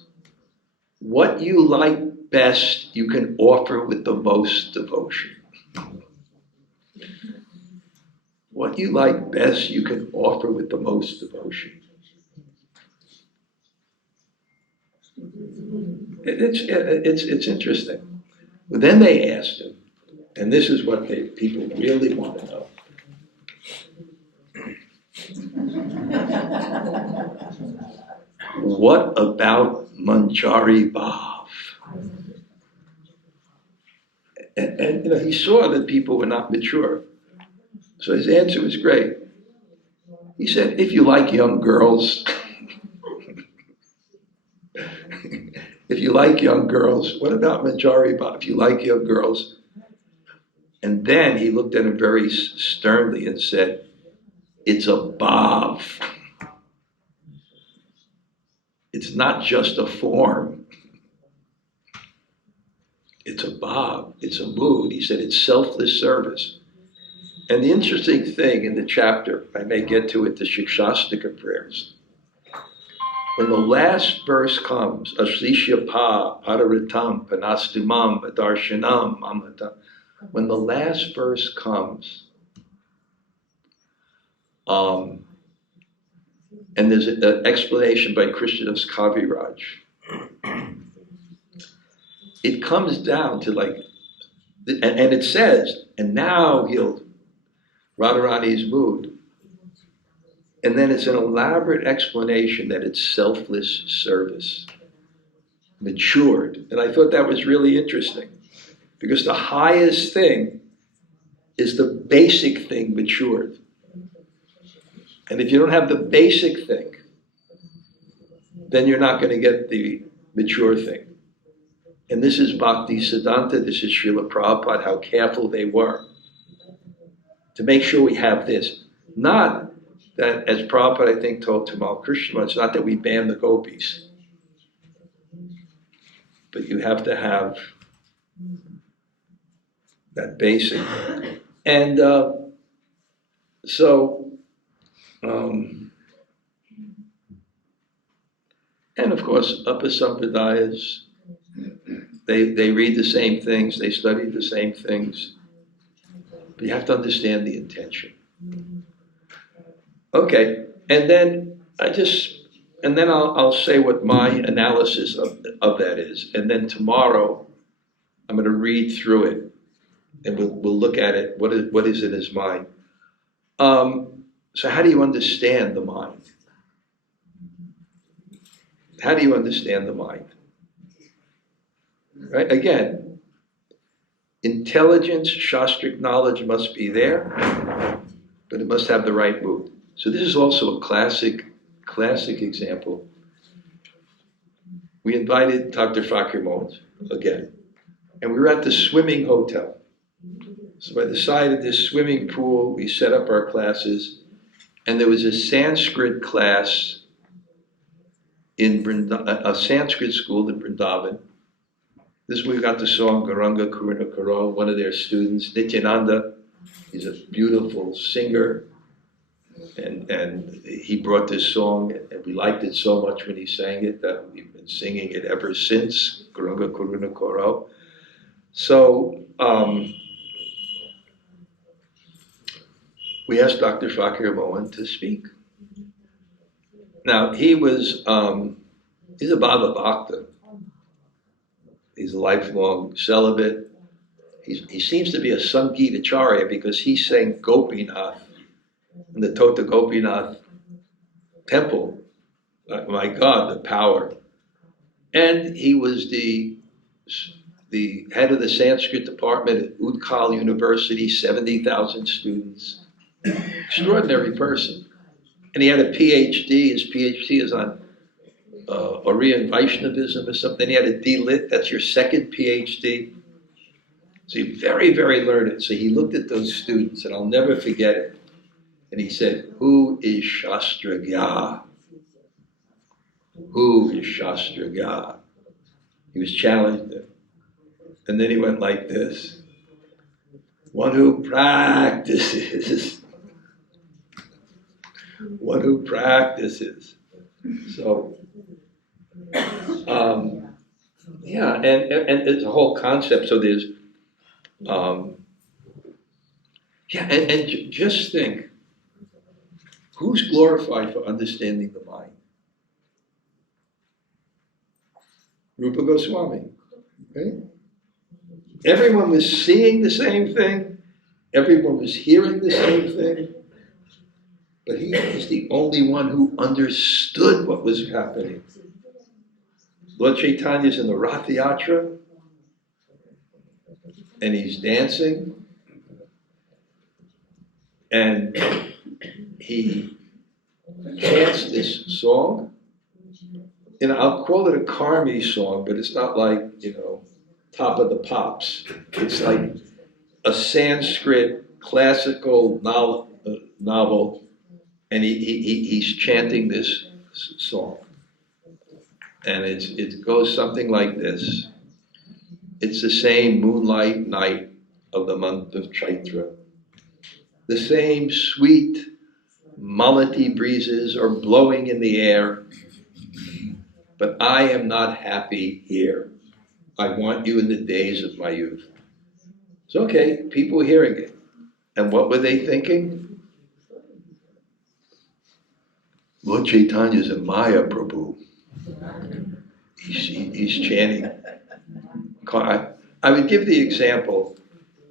What you like best, you can offer with the most devotion. What you like best, you can offer with the most devotion. It's interesting. But then they asked him, and this is what people really want to know. What about Manjari Bhav? And he saw that people were not mature. So his answer was great. He said, if you like young girls, if you like young girls, what about Manjari Bhav? If you like young girls. And then he looked at him very sternly and said, it's a bhav. It's not just a form. It's a bhav. It's a mood. He said it's selfless service. And the interesting thing in the chapter, I may get to it, the Shikshastika prayers. When the last verse comes, Aslishya pa, pararitam, panastumam, adarshanam, amata. When the last verse comes, and there's an explanation by Krishnadas Kaviraj. It comes down to like, and it says, and now he'll, Radharani's mood. And then it's an elaborate explanation that it's selfless service, matured. And I thought that was really interesting, because the highest thing is the basic thing matured. And if you don't have the basic thing, then you're not going to get the mature thing. And this is Bhakti Siddhanta, this is Srila Prabhupada, how careful they were to make sure we have this. Not that, as Prabhupada I think told Tamal Krishna, it's not that we ban the gopis, but you have to have that basic. And and of course, Upper Sampradayas, they read the same things, they study the same things, but you have to understand the intention. Okay, and then I'll say what my analysis of that is, and then tomorrow I'm going to read through it, and we'll look at it. What is in his mind? So how do you understand the mind? How do you understand the mind? Right? Again, Intelligence, shastric knowledge must be there, but it must have the right mood. So this is also a classic example. We invited Dr. Fakir Mohan again, and we were at the swimming hotel. So by the side of this swimming pool, we set up our classes, and there was a Sanskrit class in a Sanskrit school in Vrindavan. This is where we got the song Garanga Karuna Karo, one of their students, Nityananda. He's a beautiful singer, and he brought this song, and we liked it so much when he sang it that we've been singing it ever since, Garanga Karuna Karo. So we asked Dr. Fakir Mohan to speak. Now, he's a Bhava Bhakta. He's a lifelong celibate. He seems to be a Sangeet Acharya because he sang Gopinath in the Tota Gopinath temple. My God, the power. And he was the head of the Sanskrit department at Utkal University, 70,000 students. Extraordinary person. And he had a PhD. His PhD is on Gaudiya Vaishnavism or something. He had a D.Lit. That's your second PhD. So he's very, very learned. So he looked at those students, and I'll never forget it. And he said, "Who is Shastragya? Who is Shastragya?" He was challenged them. And then he went like this: "One who practices." One who practices. So, yeah, and it's a whole concept. So there's, just think, who's glorified for understanding the mind? Rupa Goswami, right? Everyone was seeing the same thing. Everyone was hearing the same thing. But he was the only one who understood what was happening. Lord Chaitanya's in the Rath Yatra, and he's dancing, and he chants this song. And I'll call it a Karmi song, but it's not like, Top of the Pops. It's like a Sanskrit classical novel. And he's chanting this song. And it goes something like this. It's the same moonlight night of the month of Chaitra. The same sweet Malati breezes are blowing in the air. But I am not happy here. I want you in the days of my youth. It's okay, people hearing it. And what were they thinking? Lord Chaitanya is a Maya Prabhu. He's chanting. I would give the example,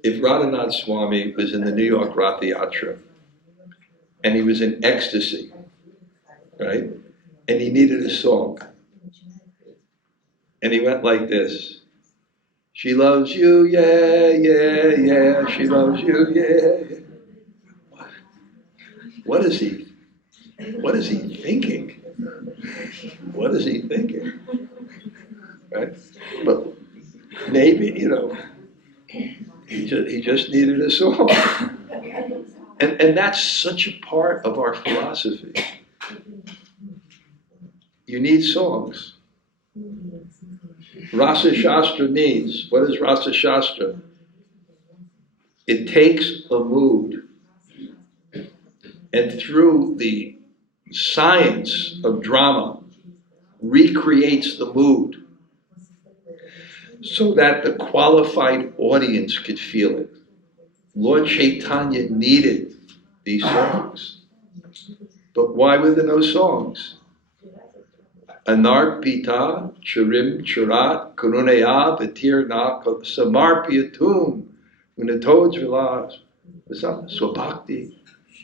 if Radhanath Swami was in the New York Rath Yatra, and he was in ecstasy, right? And he needed a song. And he went like this. She loves you, yeah, yeah, yeah. She loves you, yeah. What is he thinking? What is he thinking? Right? But maybe, he just needed a song. And that's such a part of our philosophy. You need songs. Rasa Shastra means, what is Rasa Shastra? It takes a mood and through the science of drama recreates the mood so that the qualified audience could feel it. Lord Chaitanya needed these songs. But why were there no songs? Anarpita charim charat karunaya vitirna samarpyatum unatoj vilas swabhakti.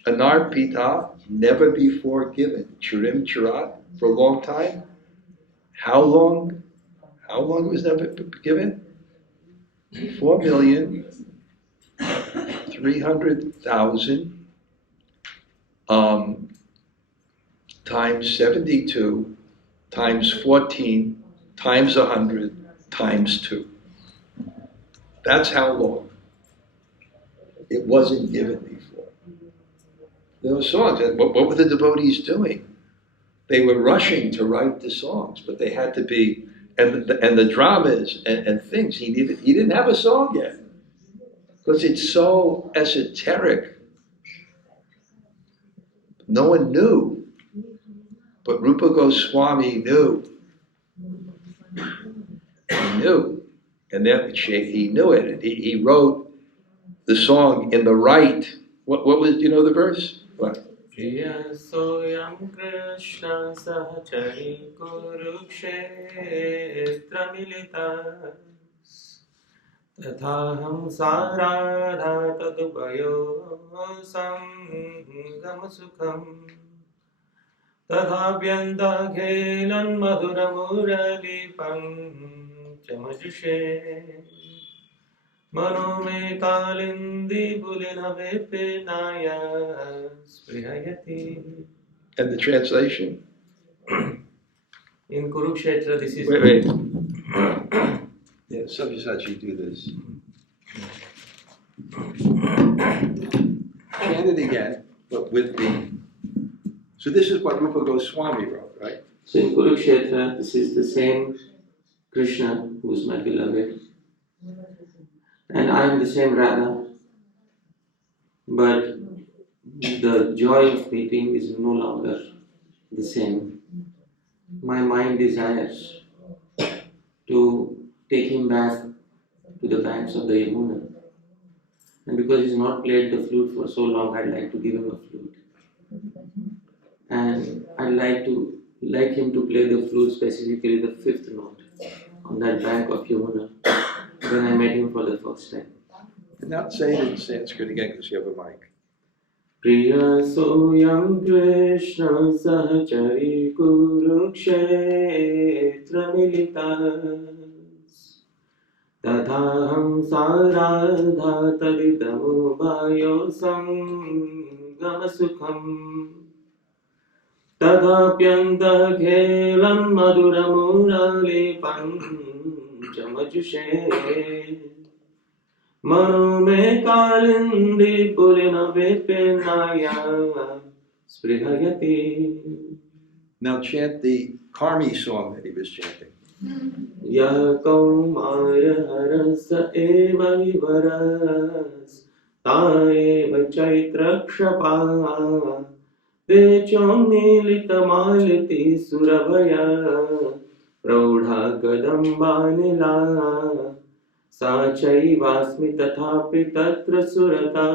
Anarpita, never before given. Charim charat, for a long time. How long? How long was never given? 4,300,000 times 72 times 14 times 100 times 2. That's how long. It wasn't given before. There were songs. What were the devotees doing? They were rushing to write the songs, but they had to be, and the dramas and things. He didn't have a song yet because it's so esoteric. No one knew, but Rupa Goswami knew. He knew, and that he knew it. And he wrote the song in the right. What was? Do you know the verse? What? Soyam Krishna Sahachari Kurukshetra Militas Tathaham Saradha Tadubhayo Samgama Sukham Tadhabhyanta Khelan Madhura Murali Panchamajushe Mano me kalindi bulina vipinaya sprihayati. And the translation? In Kurukshetra, this is... Wait. Yeah, Sabyasachi, do this. Chant it again, but with the... So this is what Rupa Goswami wrote, right? So in Kurukshetra, this is the same Krishna who is my beloved. And I am the same Radha, but the joy of meeting is no longer the same. My mind desires to take him back to the banks of the Yamuna. And because he's not played the flute for so long, I'd like to give him a flute. And I'd like him to play the flute, specifically the fifth note, on that bank of Yamuna, when I met him for the first time. And now say it in Sanskrit again because you have a mic. Priya soyam Krishna sahachari kurukshetra militas tathaham saradha taditamu bhayo samgama sukham tadhapyanta khelam madhura murali panchamajushe Manu me kalindi purina vipinaya sprihayati. Now chant the Karmi song that he was chanting. Ya kaumara harasa eva vivaras ta eva chaitra kshapa Decho milita maliti surabhaya Praudha kadambanila Sa chaivasmi tathapi tatra surata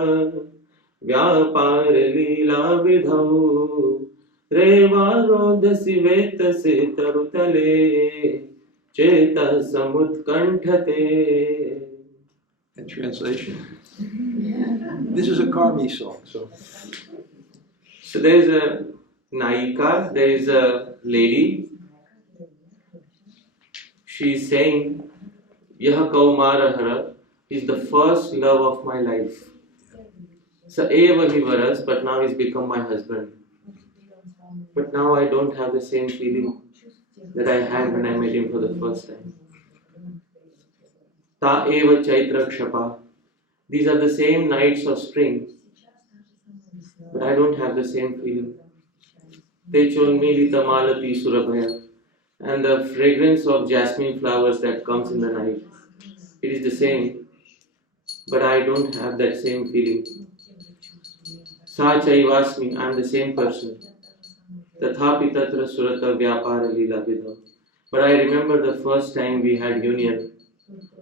Vyapar lila vidhau Reva rodhasi vetasi tarutale Cheta samutkanthate. And translation. This is a Karmi song, so there is a Naika, there is a lady. She is saying, Yaha Kaumarahara is the first love of my life. Sa eva vivaras, but now he's become my husband. But now I don't have the same feeling that I had when I met him for the first time. Ta eva chaitra kshapa. These are the same nights of spring, but I don't have the same feeling. Techon milita malati surabhaya. And the fragrance of jasmine flowers that comes in the night. It is the same, but I don't have that same feeling. Sa chaivasmi, I am the same person. Tathapi tatra surata vyapara lila vidha. But I remember the first time we had union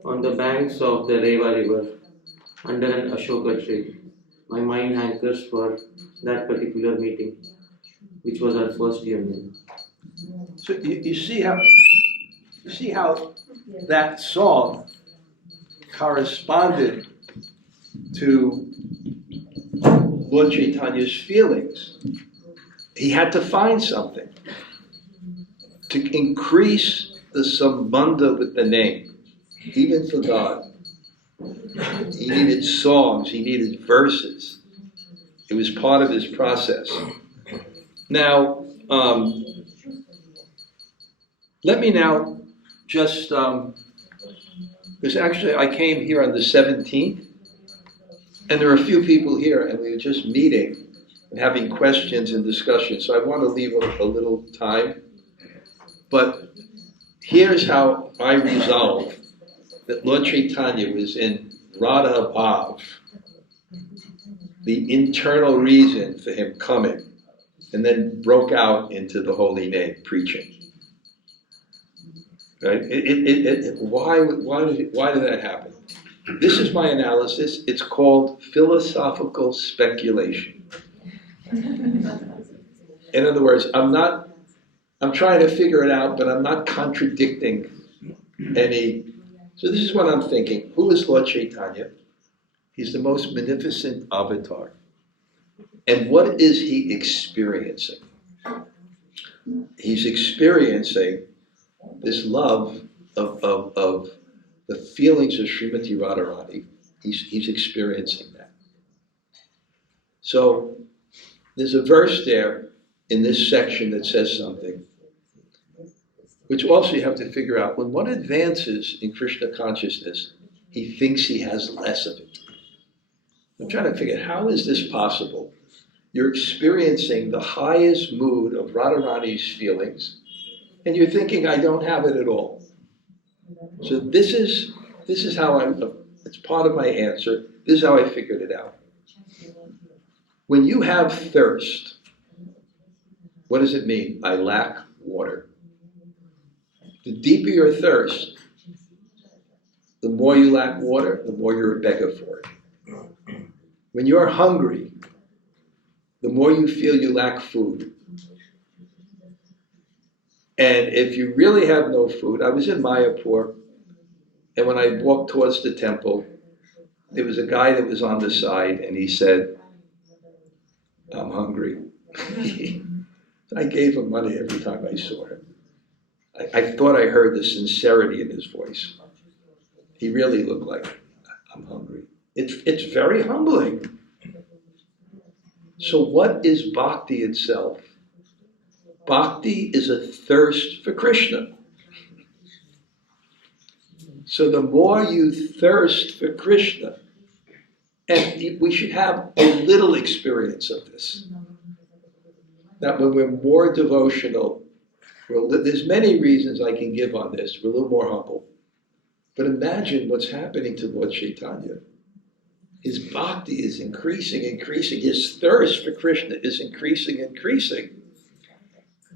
on the banks of the Reva river under an Ashoka tree. My mind hankers for that particular meeting, which was our first union. So you see how that song corresponded to Lord Chaitanya's feelings. He had to find something to increase the sambandha with the name, even for God. He needed songs, he needed verses. It was part of his process. Now, let me now just, because actually I came here on the 17th, and there are a few people here, and we were just meeting and having questions and discussions, so I want to leave a little time. But here's how I resolve that Lord Chaitanya was in Radha Bhav, the internal reason for him coming, and then broke out into the holy name, preaching. Right? Why did that happen? This is my analysis. It's called philosophical speculation. In other words, I'm trying to figure it out, but I'm not contradicting any. So this is what I'm thinking. Who is Lord Chaitanya? He's the most magnificent avatar. And what is he experiencing? He's experiencing this love of the feelings of Srimati Radharani. He's experiencing that. So there's a verse there in this section that says something, which also you have to figure out. When one advances in Krishna consciousness, he thinks he has less of it. I'm trying to figure out, how is this possible? You're experiencing the highest mood of Radharani's feelings, and you're thinking, I don't have it at all. So this is how it's part of my answer. This is how I figured it out. When you have thirst, what does it mean? I lack water. The deeper your thirst, the more you lack water, the more you're a beggar for it. When you're hungry, the more you feel you lack food. And if you really have no food, I was in Mayapur, and when I walked towards the temple, there was a guy that was on the side, and he said, I'm hungry. I gave him money every time I saw him. I thought I heard the sincerity in his voice. He really looked like, I'm hungry. It's very humbling. So what is bhakti itself? Bhakti is a thirst for Krishna. So the more you thirst for Krishna, and we should have a little experience of this, that when we're more devotional, there's many reasons I can give on this, we're a little more humble. But imagine what's happening to Lord Chaitanya. His bhakti is increasing. His thirst for Krishna is increasing.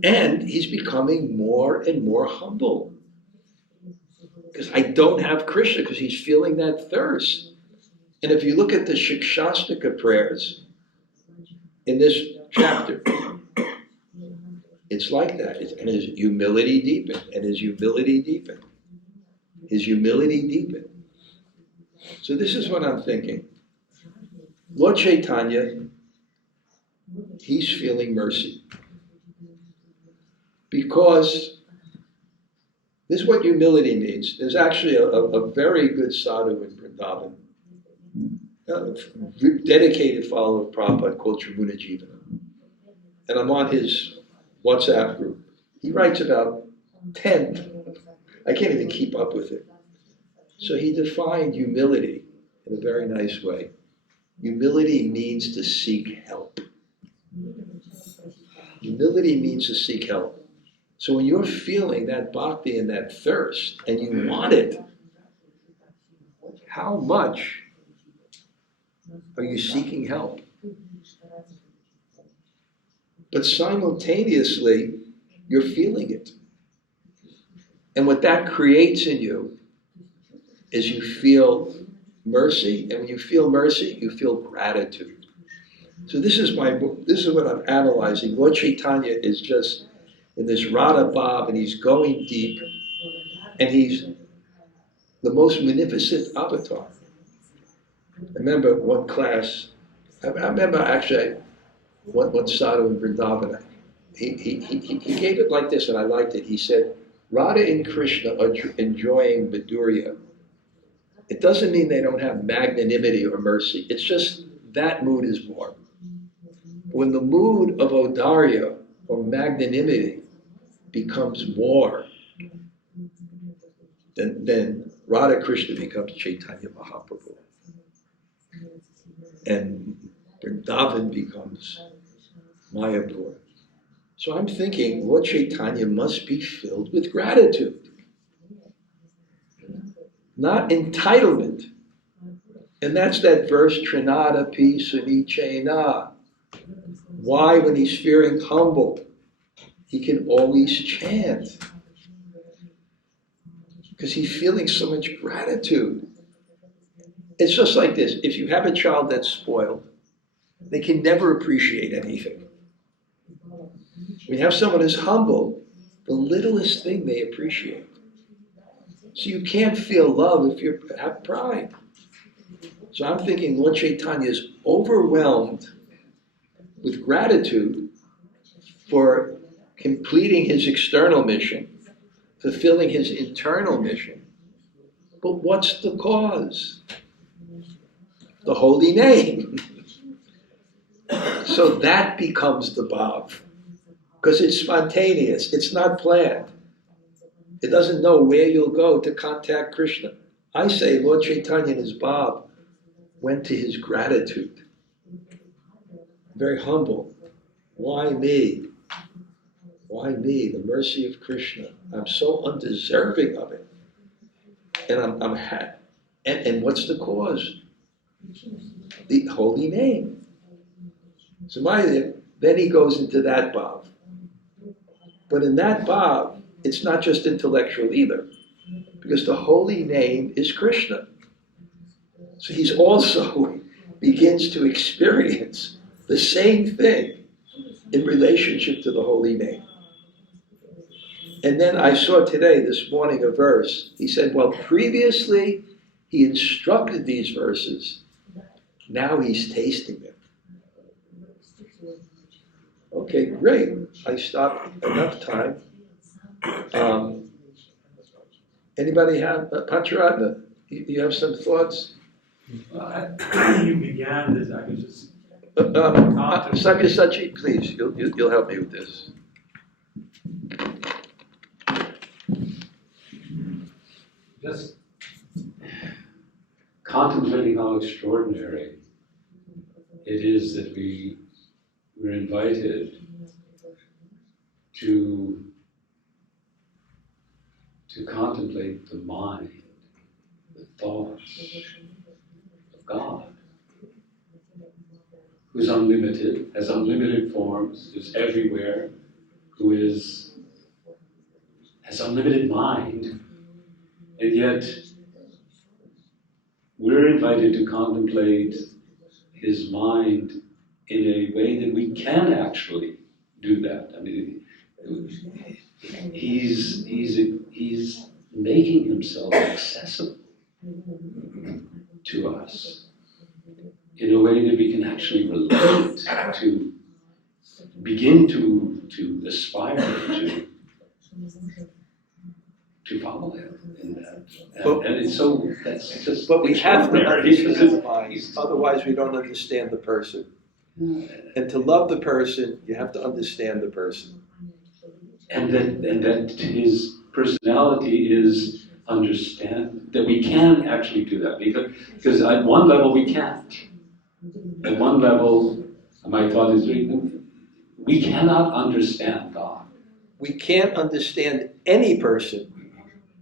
And he's becoming more and more humble. Because I don't have Krishna, because he's feeling that thirst. And if you look at the Shikshastika prayers in this chapter, it's like that. And his humility deepened, His humility deepened. So this is what I'm thinking. Lord Chaitanya, he's feeling mercy. Because this is what humility means. There's actually a very good sadhu in Vrindavan, a dedicated follower of Prabhupada called Trimuna Jivana. And I'm on his WhatsApp group. He writes about 10. I can't even keep up with it. So he defined humility in a very nice way. Humility means to seek help. Humility means to seek help. So when you're feeling that bhakti and that thirst, and you want it, how much are you seeking help? But simultaneously, you're feeling it. And what that creates in you is you feel mercy, and when you feel mercy, you feel gratitude. So this is what I'm analyzing. Lord Chaitanya is just in this Radha Bhav, and he's going deep, and he's the most magnificent avatar. I remember one class, I remember actually one sadhu in Vrindavan, he gave it like this, and I liked it. He said, Radha and Krishna are enjoying Madhurya, It doesn't mean they don't have magnanimity or mercy. It's just that mood is more. When the mood of Audarya or magnanimity becomes more, then Radha Krishna becomes Chaitanya Mahaprabhu. And Vrindavan becomes Mayapur. So I'm thinking Lord Chaitanya must be filled with gratitude. Not entitlement. And that's that verse, Trinada pi sunichena. Why, when he's feeling humble, he can always chant? Because he's feeling so much gratitude. It's just like this. If you have a child that's spoiled, they can never appreciate anything. When you have someone who's humble, the littlest thing they appreciate. So you can't feel love if you have pride. So I'm thinking Lord Chaitanya is overwhelmed with gratitude for completing his external mission, fulfilling his internal mission. But what's the cause? The holy name. So that becomes the bhav. Because it's spontaneous, it's not planned. It doesn't know where you'll go to contact Krishna. I say Lord Chaitanya and his bhav went to his gratitude. Very humble. Why me? Why me? The mercy of Krishna. I'm so undeserving of it. And I'm happy. And what's the cause? The holy name. So then he goes into that bhav. But in that bhav, it's not just intellectual either, because the holy name is Krishna. So he's also begins to experience the same thing in relationship to the holy name. And then I saw this morning, a verse. He said, well, previously he instructed these verses. Now he's tasting them. Okay, great. I stopped enough time. Anybody have, Pancharatna, you have some thoughts? You began this, I was just... Sabyasachi, please, you'll help me with this. Just contemplating how extraordinary it is that we're invited to contemplate the mind, the thoughts of God, who's unlimited, has unlimited forms, is everywhere, who has unlimited mind, and yet we're invited to contemplate his mind in a way that we can actually do that. I mean, he's making himself accessible to us in a way that we can actually relate to, begin to aspire to follow him in that. And it's so, that's just... But we have to extraordinary. understand the mind, otherwise we don't understand the person. And to love the person, you have to understand the person. And that his personality is understand, that we can actually do that. Because at one level we can't. At one level, my thought is, we cannot understand God. We can't understand any person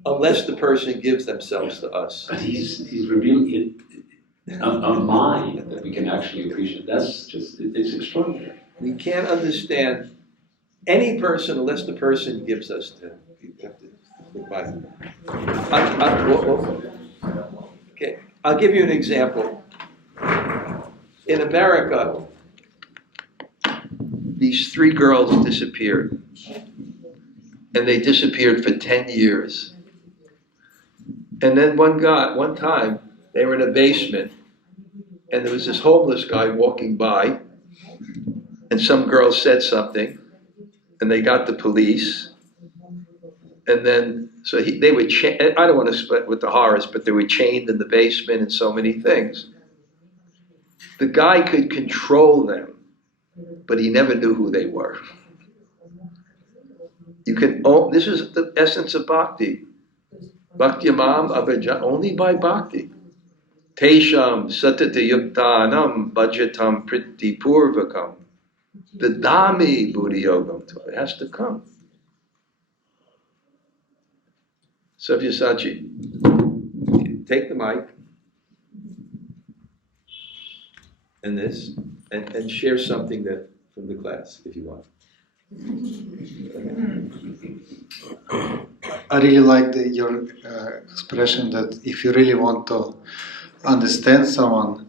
unless the person gives themselves to us. But he's revealing a mind that we can actually appreciate. That's just, it's extraordinary. We can't understand any person unless the person gives us to. You have to look by. Okay, I'll give you an example. In America, these 3 girls disappeared. And they disappeared for 10 years. And then one time, they were in a basement, and there was this homeless guy walking by, and some girl said something, and they got the police, And then, so they would, I don't want to split with the horrors, but they were chained in the basement and so many things. The guy could control them, but he never knew who they were. You can, this is the essence of bhakti. Bhakti mam abhajan, only by bhakti. Tesham satata yuktanam bhajatam priti purvakam. Vidami buddhi yogam. It has to come. Sabyasachi, take the mic and this, and share something that from the class, if you want. I really like your expression that if you really want to understand someone,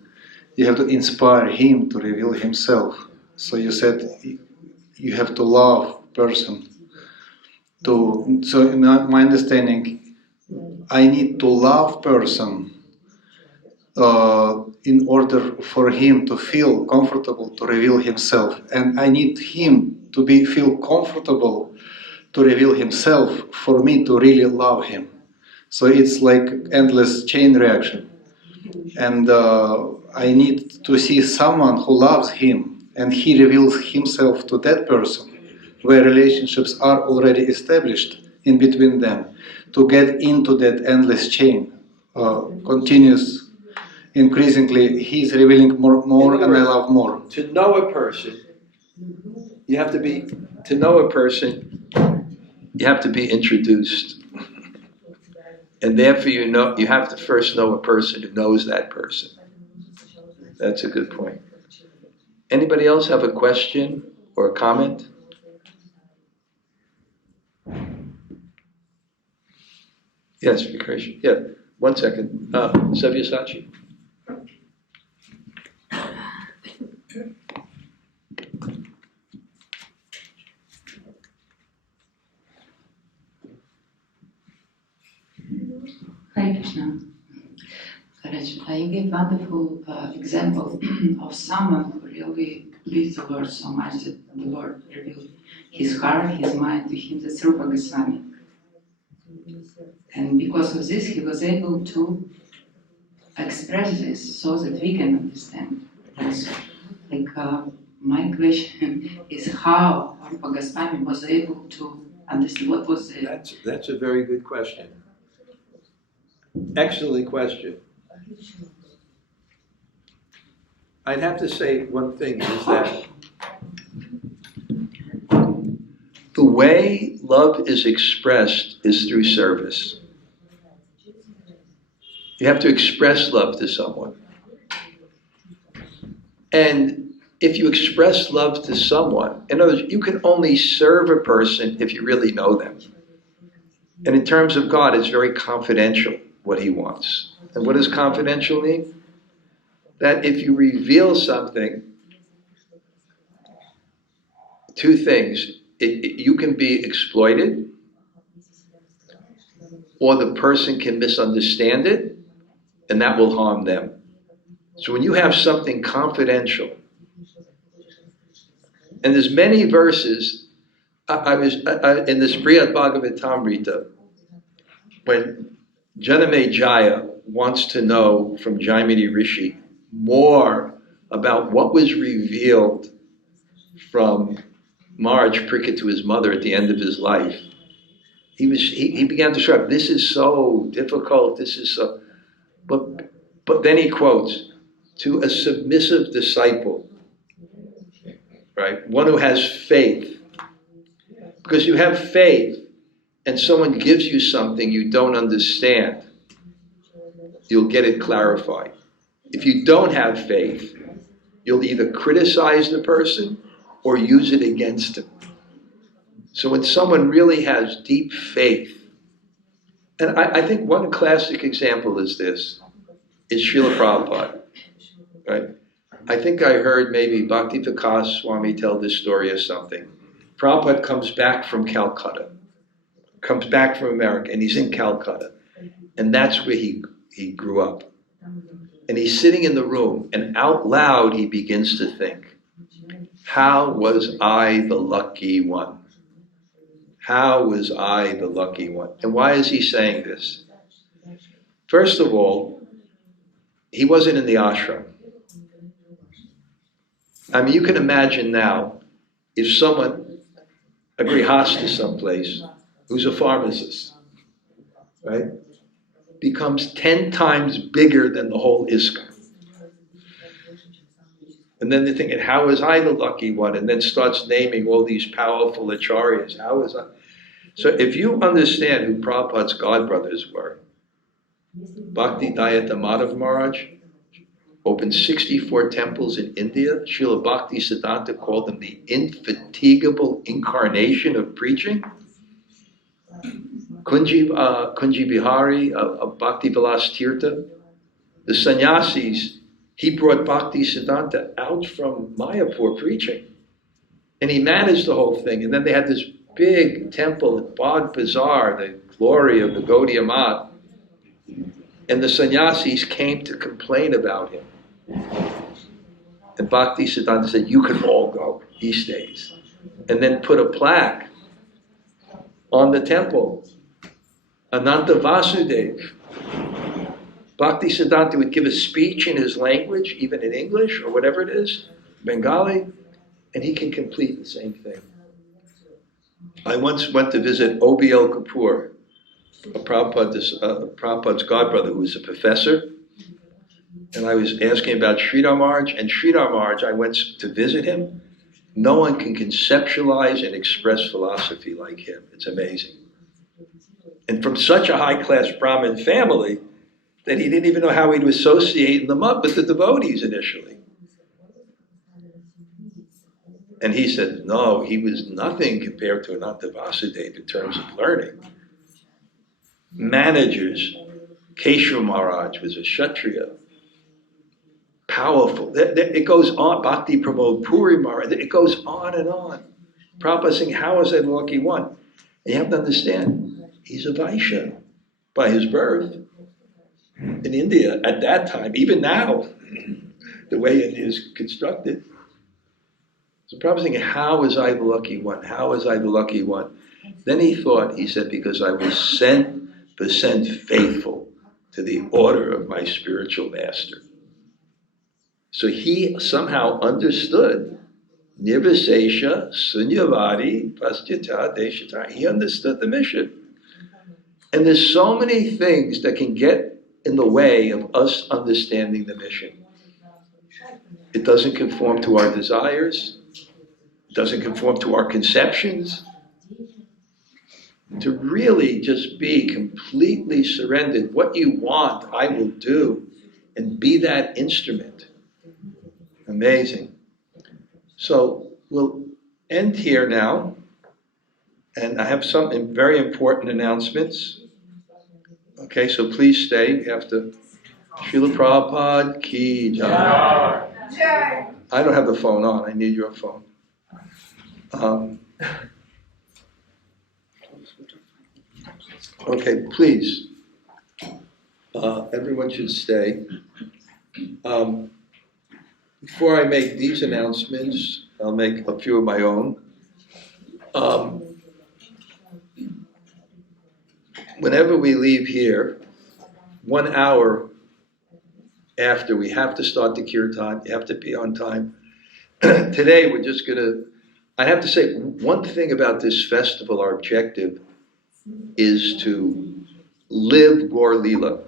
you have to inspire him to reveal himself. So you said you have to love person. So in my understanding, I need to love person in order for him to feel comfortable to reveal himself, and I need him to feel comfortable to reveal himself for me to really love him. So it's like endless chain reaction, and I need to see someone who loves him and he reveals himself to that person where relationships are already established in between them, to get into that endless chain, continuous. Increasingly, he's revealing more and I love more. To know a person, you have to be introduced. And therefore you have to first know a person who knows that person. That's a good point. Anybody else have a question or a comment? Yes, Vikrishna. Yeah, 1 second. Sabyasachi. Hare Krishna. You gave wonderful example of someone who really pleased the Lord so much that the Lord revealed his heart, his mind to him. That's Rupa Goswami. And because of this, he was able to express this so that we can understand. Also, my question is how Rupa Goswami was able to understand what was the... That's a very good question. Excellent question. I'd have to say one thing is that the way love is expressed is through service. You have to express love to someone. And if you express love to someone, in other words, you can only serve a person if you really know them. And in terms of God, it's very confidential what he wants. And what does confidential mean? That if you reveal something, two things, you can be exploited, or the person can misunderstand it, and that will harm them. So when you have something confidential, and there's many verses, I was in this Brihad Bhagavatamrita, when Janame Jaya wants to know from Jaimini Rishi more about what was revealed from Maharaj Parikshit to his mother at the end of his life. He began to struggle. This is so difficult. This is so. But then he quotes, to a submissive disciple, right? One who has faith. Because you have faith and someone gives you something you don't understand, you'll get it clarified. If you don't have faith, you'll either criticize the person or use it against him. So when someone really has deep faith, and I think one classic example is this, is Srila Prabhupada, right? I think I heard maybe Bhakti-rasa Swami tell this story or something. Prabhupada comes back from Calcutta, comes back from America, and he's in Calcutta. And that's where he grew up. And he's sitting in the room, and out loud he begins to think, how was I the lucky one? how was I the lucky one? And why is he saying this? First of all, he wasn't in the ashram. I mean, you can imagine now, if someone, a grihasta someplace, who's a pharmacist, right, becomes 10 times bigger than the whole ISKCON. And then they're thinking, how was I the lucky one? And then starts naming all these powerful acharyas. How was I? So if you understand who Prabhupada's godbrothers were, Bhakti Dayata Madhav Maharaj opened 64 temples in India. Srila Bhakti Siddhanta called them the infatigable incarnation of preaching. Kunji Bihari of Bhakti Vilas Tirtha, the sannyasis, he brought Bhakti Siddhanta out from Mayapur preaching. And he managed the whole thing. And then they had this big temple at Bagh Bazaar, the glory of the Gaudiya Math. And the sannyasis came to complain about him. And Bhakti Siddhanta said, you can all go, he stays. And then put a plaque on the temple. Ananta Vasudev. Bhakti Siddhanta would give a speech in his language, even in English or whatever it is, Bengali, and he can complete the same thing. I once went to visit O.B.L. Kapoor, Prabhupada's godbrother, who was a professor, and I was asking about Sridhar Maharaj, and Sridhar Maharaj, I went to visit him. No one can conceptualize and express philosophy like him. It's amazing. And from such a high-class Brahmin family, that he didn't even know how he'd associate them up with the devotees initially. And he said, no, he was nothing compared to Ananta Vasudeva in terms of learning. Managers, Keshav Maharaj was a Kshatriya. Powerful. It goes on. Bhakti Pramod Puri Maharaj. It goes on and on. Prabhupada saying, how is I the lucky one? And you have to understand, he's a Vaishya by his birth. In India at that time, even now, the way India is constructed. So Prabhupada saying, how was I the lucky one? How was I the lucky one? Then he thought, he said, because I was 100% faithful to the order of my spiritual master. So he somehow understood Nirvisesha Sunyavadi Paschata Deshata. He understood the mission. And there's so many things that can get in the way of us understanding the mission. It doesn't conform to our desires. It doesn't conform to our conceptions. To really just be completely surrendered. What you want, I will do. And be that instrument. Amazing. So we'll end here now. And I have some very important announcements. Okay, so please stay. We have to. Srila Prabhupada ki jai. I don't have the phone on. I need your phone. Okay, please. Everyone should stay. Before I make these announcements, I'll make a few of my own. Whenever we leave here, 1 hour after, we have to start the kirtan. You have to be on time. Today, we're just I have to say, one thing about this festival, our objective is to live Gaur Leela.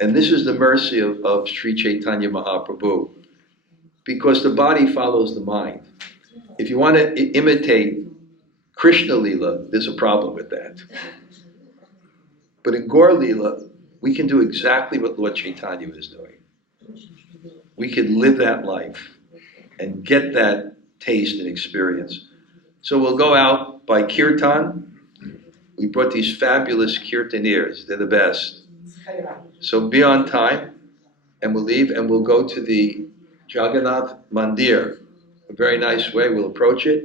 And this is the mercy of Sri Chaitanya Mahaprabhu. Because the body follows the mind. If you want to imitate Krishna Leela, there's a problem with that. But in Gaur Leela, we can do exactly what Lord Chaitanya is doing. We can live that life and get that taste and experience. So we'll go out by kirtan. We brought these fabulous kirtaniers. They're the best. So be on time, and we'll leave, and we'll go to the Jagannath Mandir. A very nice way, we'll approach it.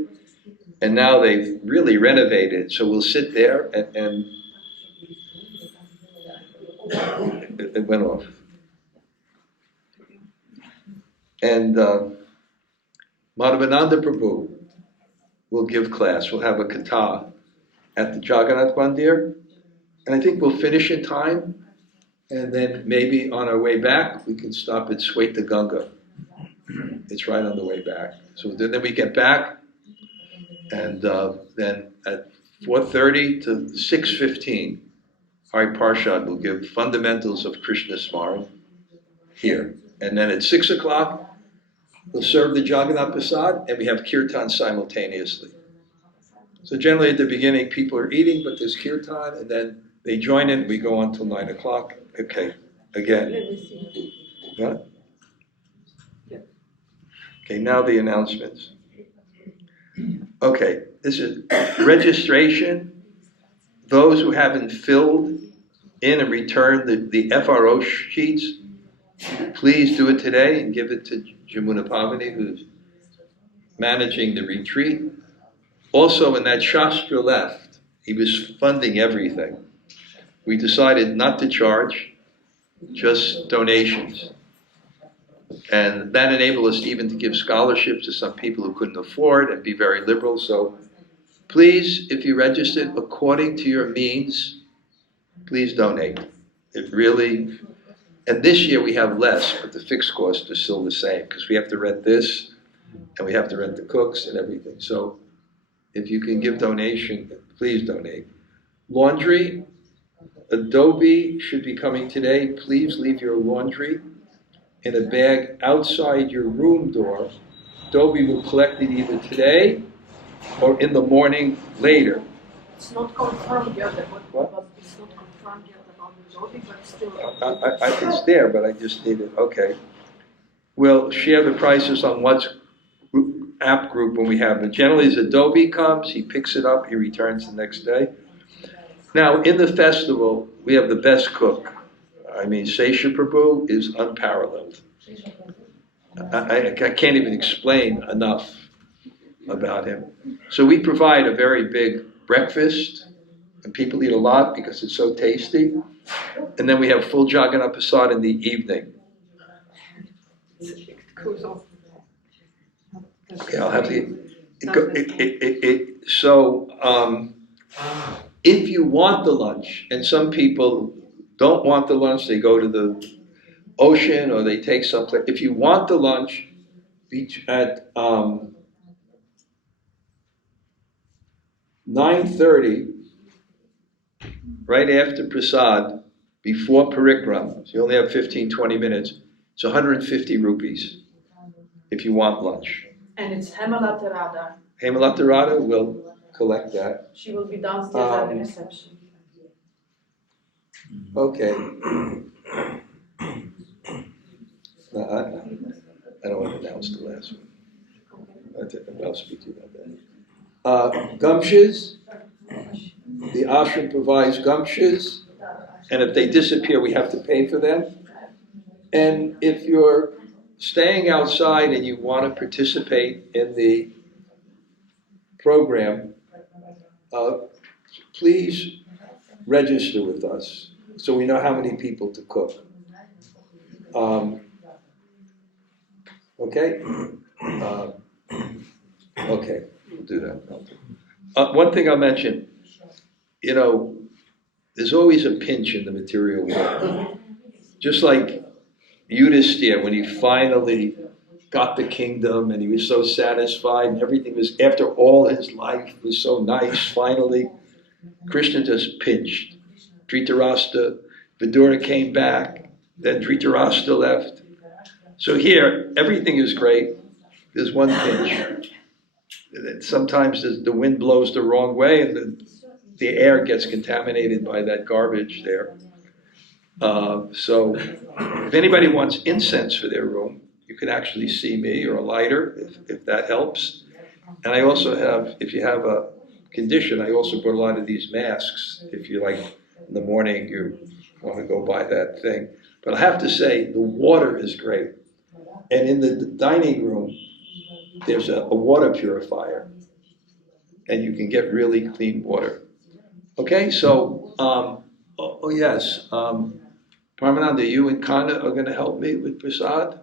And now they've really renovated it, so we'll sit there and it went off. And Madhavananda Prabhu will give class. We'll have a katha. at the Jagannath Mandir. And I think we'll finish in time. And then maybe on our way back, we can stop at Sweta Ganga. It's right on the way back. So then we get back, and then at 4:30 to 6:15, Hari Parshad will give fundamentals of Krishna Smaran here. And then at 6 o'clock, we'll serve the Jagannath Prasad, and we have kirtan simultaneously. So generally at the beginning, people are eating, but there's kirtan, and then they join in, we go on till 9 o'clock. Okay, again. What? Okay, now the announcements. Okay, this is registration. Those who haven't filled in and returned the FRO sheets, please do it today and give it to Jamuna Pavani, who's managing the retreat. Also, in that shastra left, he was funding everything. We decided not to charge, just donations. And that enabled us even to give scholarships to some people who couldn't afford and be very liberal. So please, if you registered according to your means, please donate. It really, and this year we have less, but the fixed costs are still the same because we have to rent this and we have to rent the cooks and everything. So if you can give donation, please donate. Laundry, Adobe should be coming today. Please leave your laundry in a bag outside your room door. Adobe will collect it either today or in the morning later. It's not confirmed yet. What? It's not confirmed yet about the Adobe, but still. It's there, but I just need it. Okay. We'll share the prices on what's app group when we have it. Generally, as Adobe comes, he picks it up, he returns the next day. Now, in the festival, we have the best cook. I mean, Sesha Prabhu is unparalleled. I can't even explain enough about him. So we provide a very big breakfast, and people eat a lot because it's so tasty. And then we have full Jagannath Prasad in the evening. Okay, I'll have the. If you want the lunch, and some people don't want the lunch, they go to the ocean or they take someplace. If you want the lunch, at 9:30, right after Prasad, before Parikram, so you only have 15, 20 minutes, it's 150 rupees if you want lunch. And it's Hemalata Radha. Hemalata Radha will collect that. She will be downstairs at the reception. Okay. No, I don't want to announce the last one. I'll speak to you about that. Gumshoes. The ashram provides gumshoes, and if they disappear, we have to pay for them. And if you're staying outside and you want to participate in the program, please register with us so we know how many people to cook. Okay? Okay, we'll do that. One thing I'll mention, there's always a pinch in the material world. Just like Yudhisthira, when he finally got the kingdom and he was so satisfied and everything was, after all his life was so nice, finally, Krishna just pinched. Dhritarashtra, Vidura came back, then Dhritarashtra left. So here, everything is great. There's one pinch. Sometimes the wind blows the wrong way and the air gets contaminated by that garbage there. So if anybody wants incense for their room, you can actually see me or a lighter if that helps. And I also have, if you have a condition, I also brought a lot of these masks. If you like, in the morning you want to go buy that thing. But I have to say, the water is great. And in the dining room, there's a water purifier. And you can get really clean water. Okay, so, yes. Paramananda, you and Kanda are going to help me with Prasad?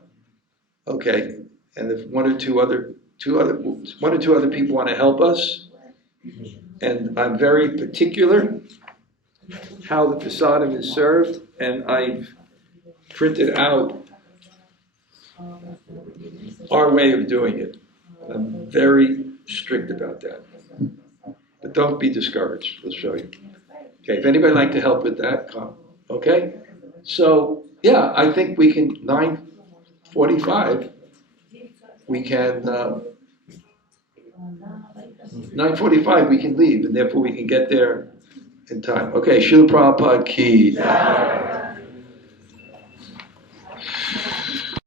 Okay, and if one or two other people want to help us, And I'm very particular how the prasadam is served, and I've printed out our way of doing it. I'm very strict about that. But don't be discouraged, we'll show you. Okay, if anybody would like to help with that, come. Okay? So, yeah, I think we can, 9:45, we can, 9:45 we can leave, and therefore we can get there in time. Okay, Srila Prabhupada ki.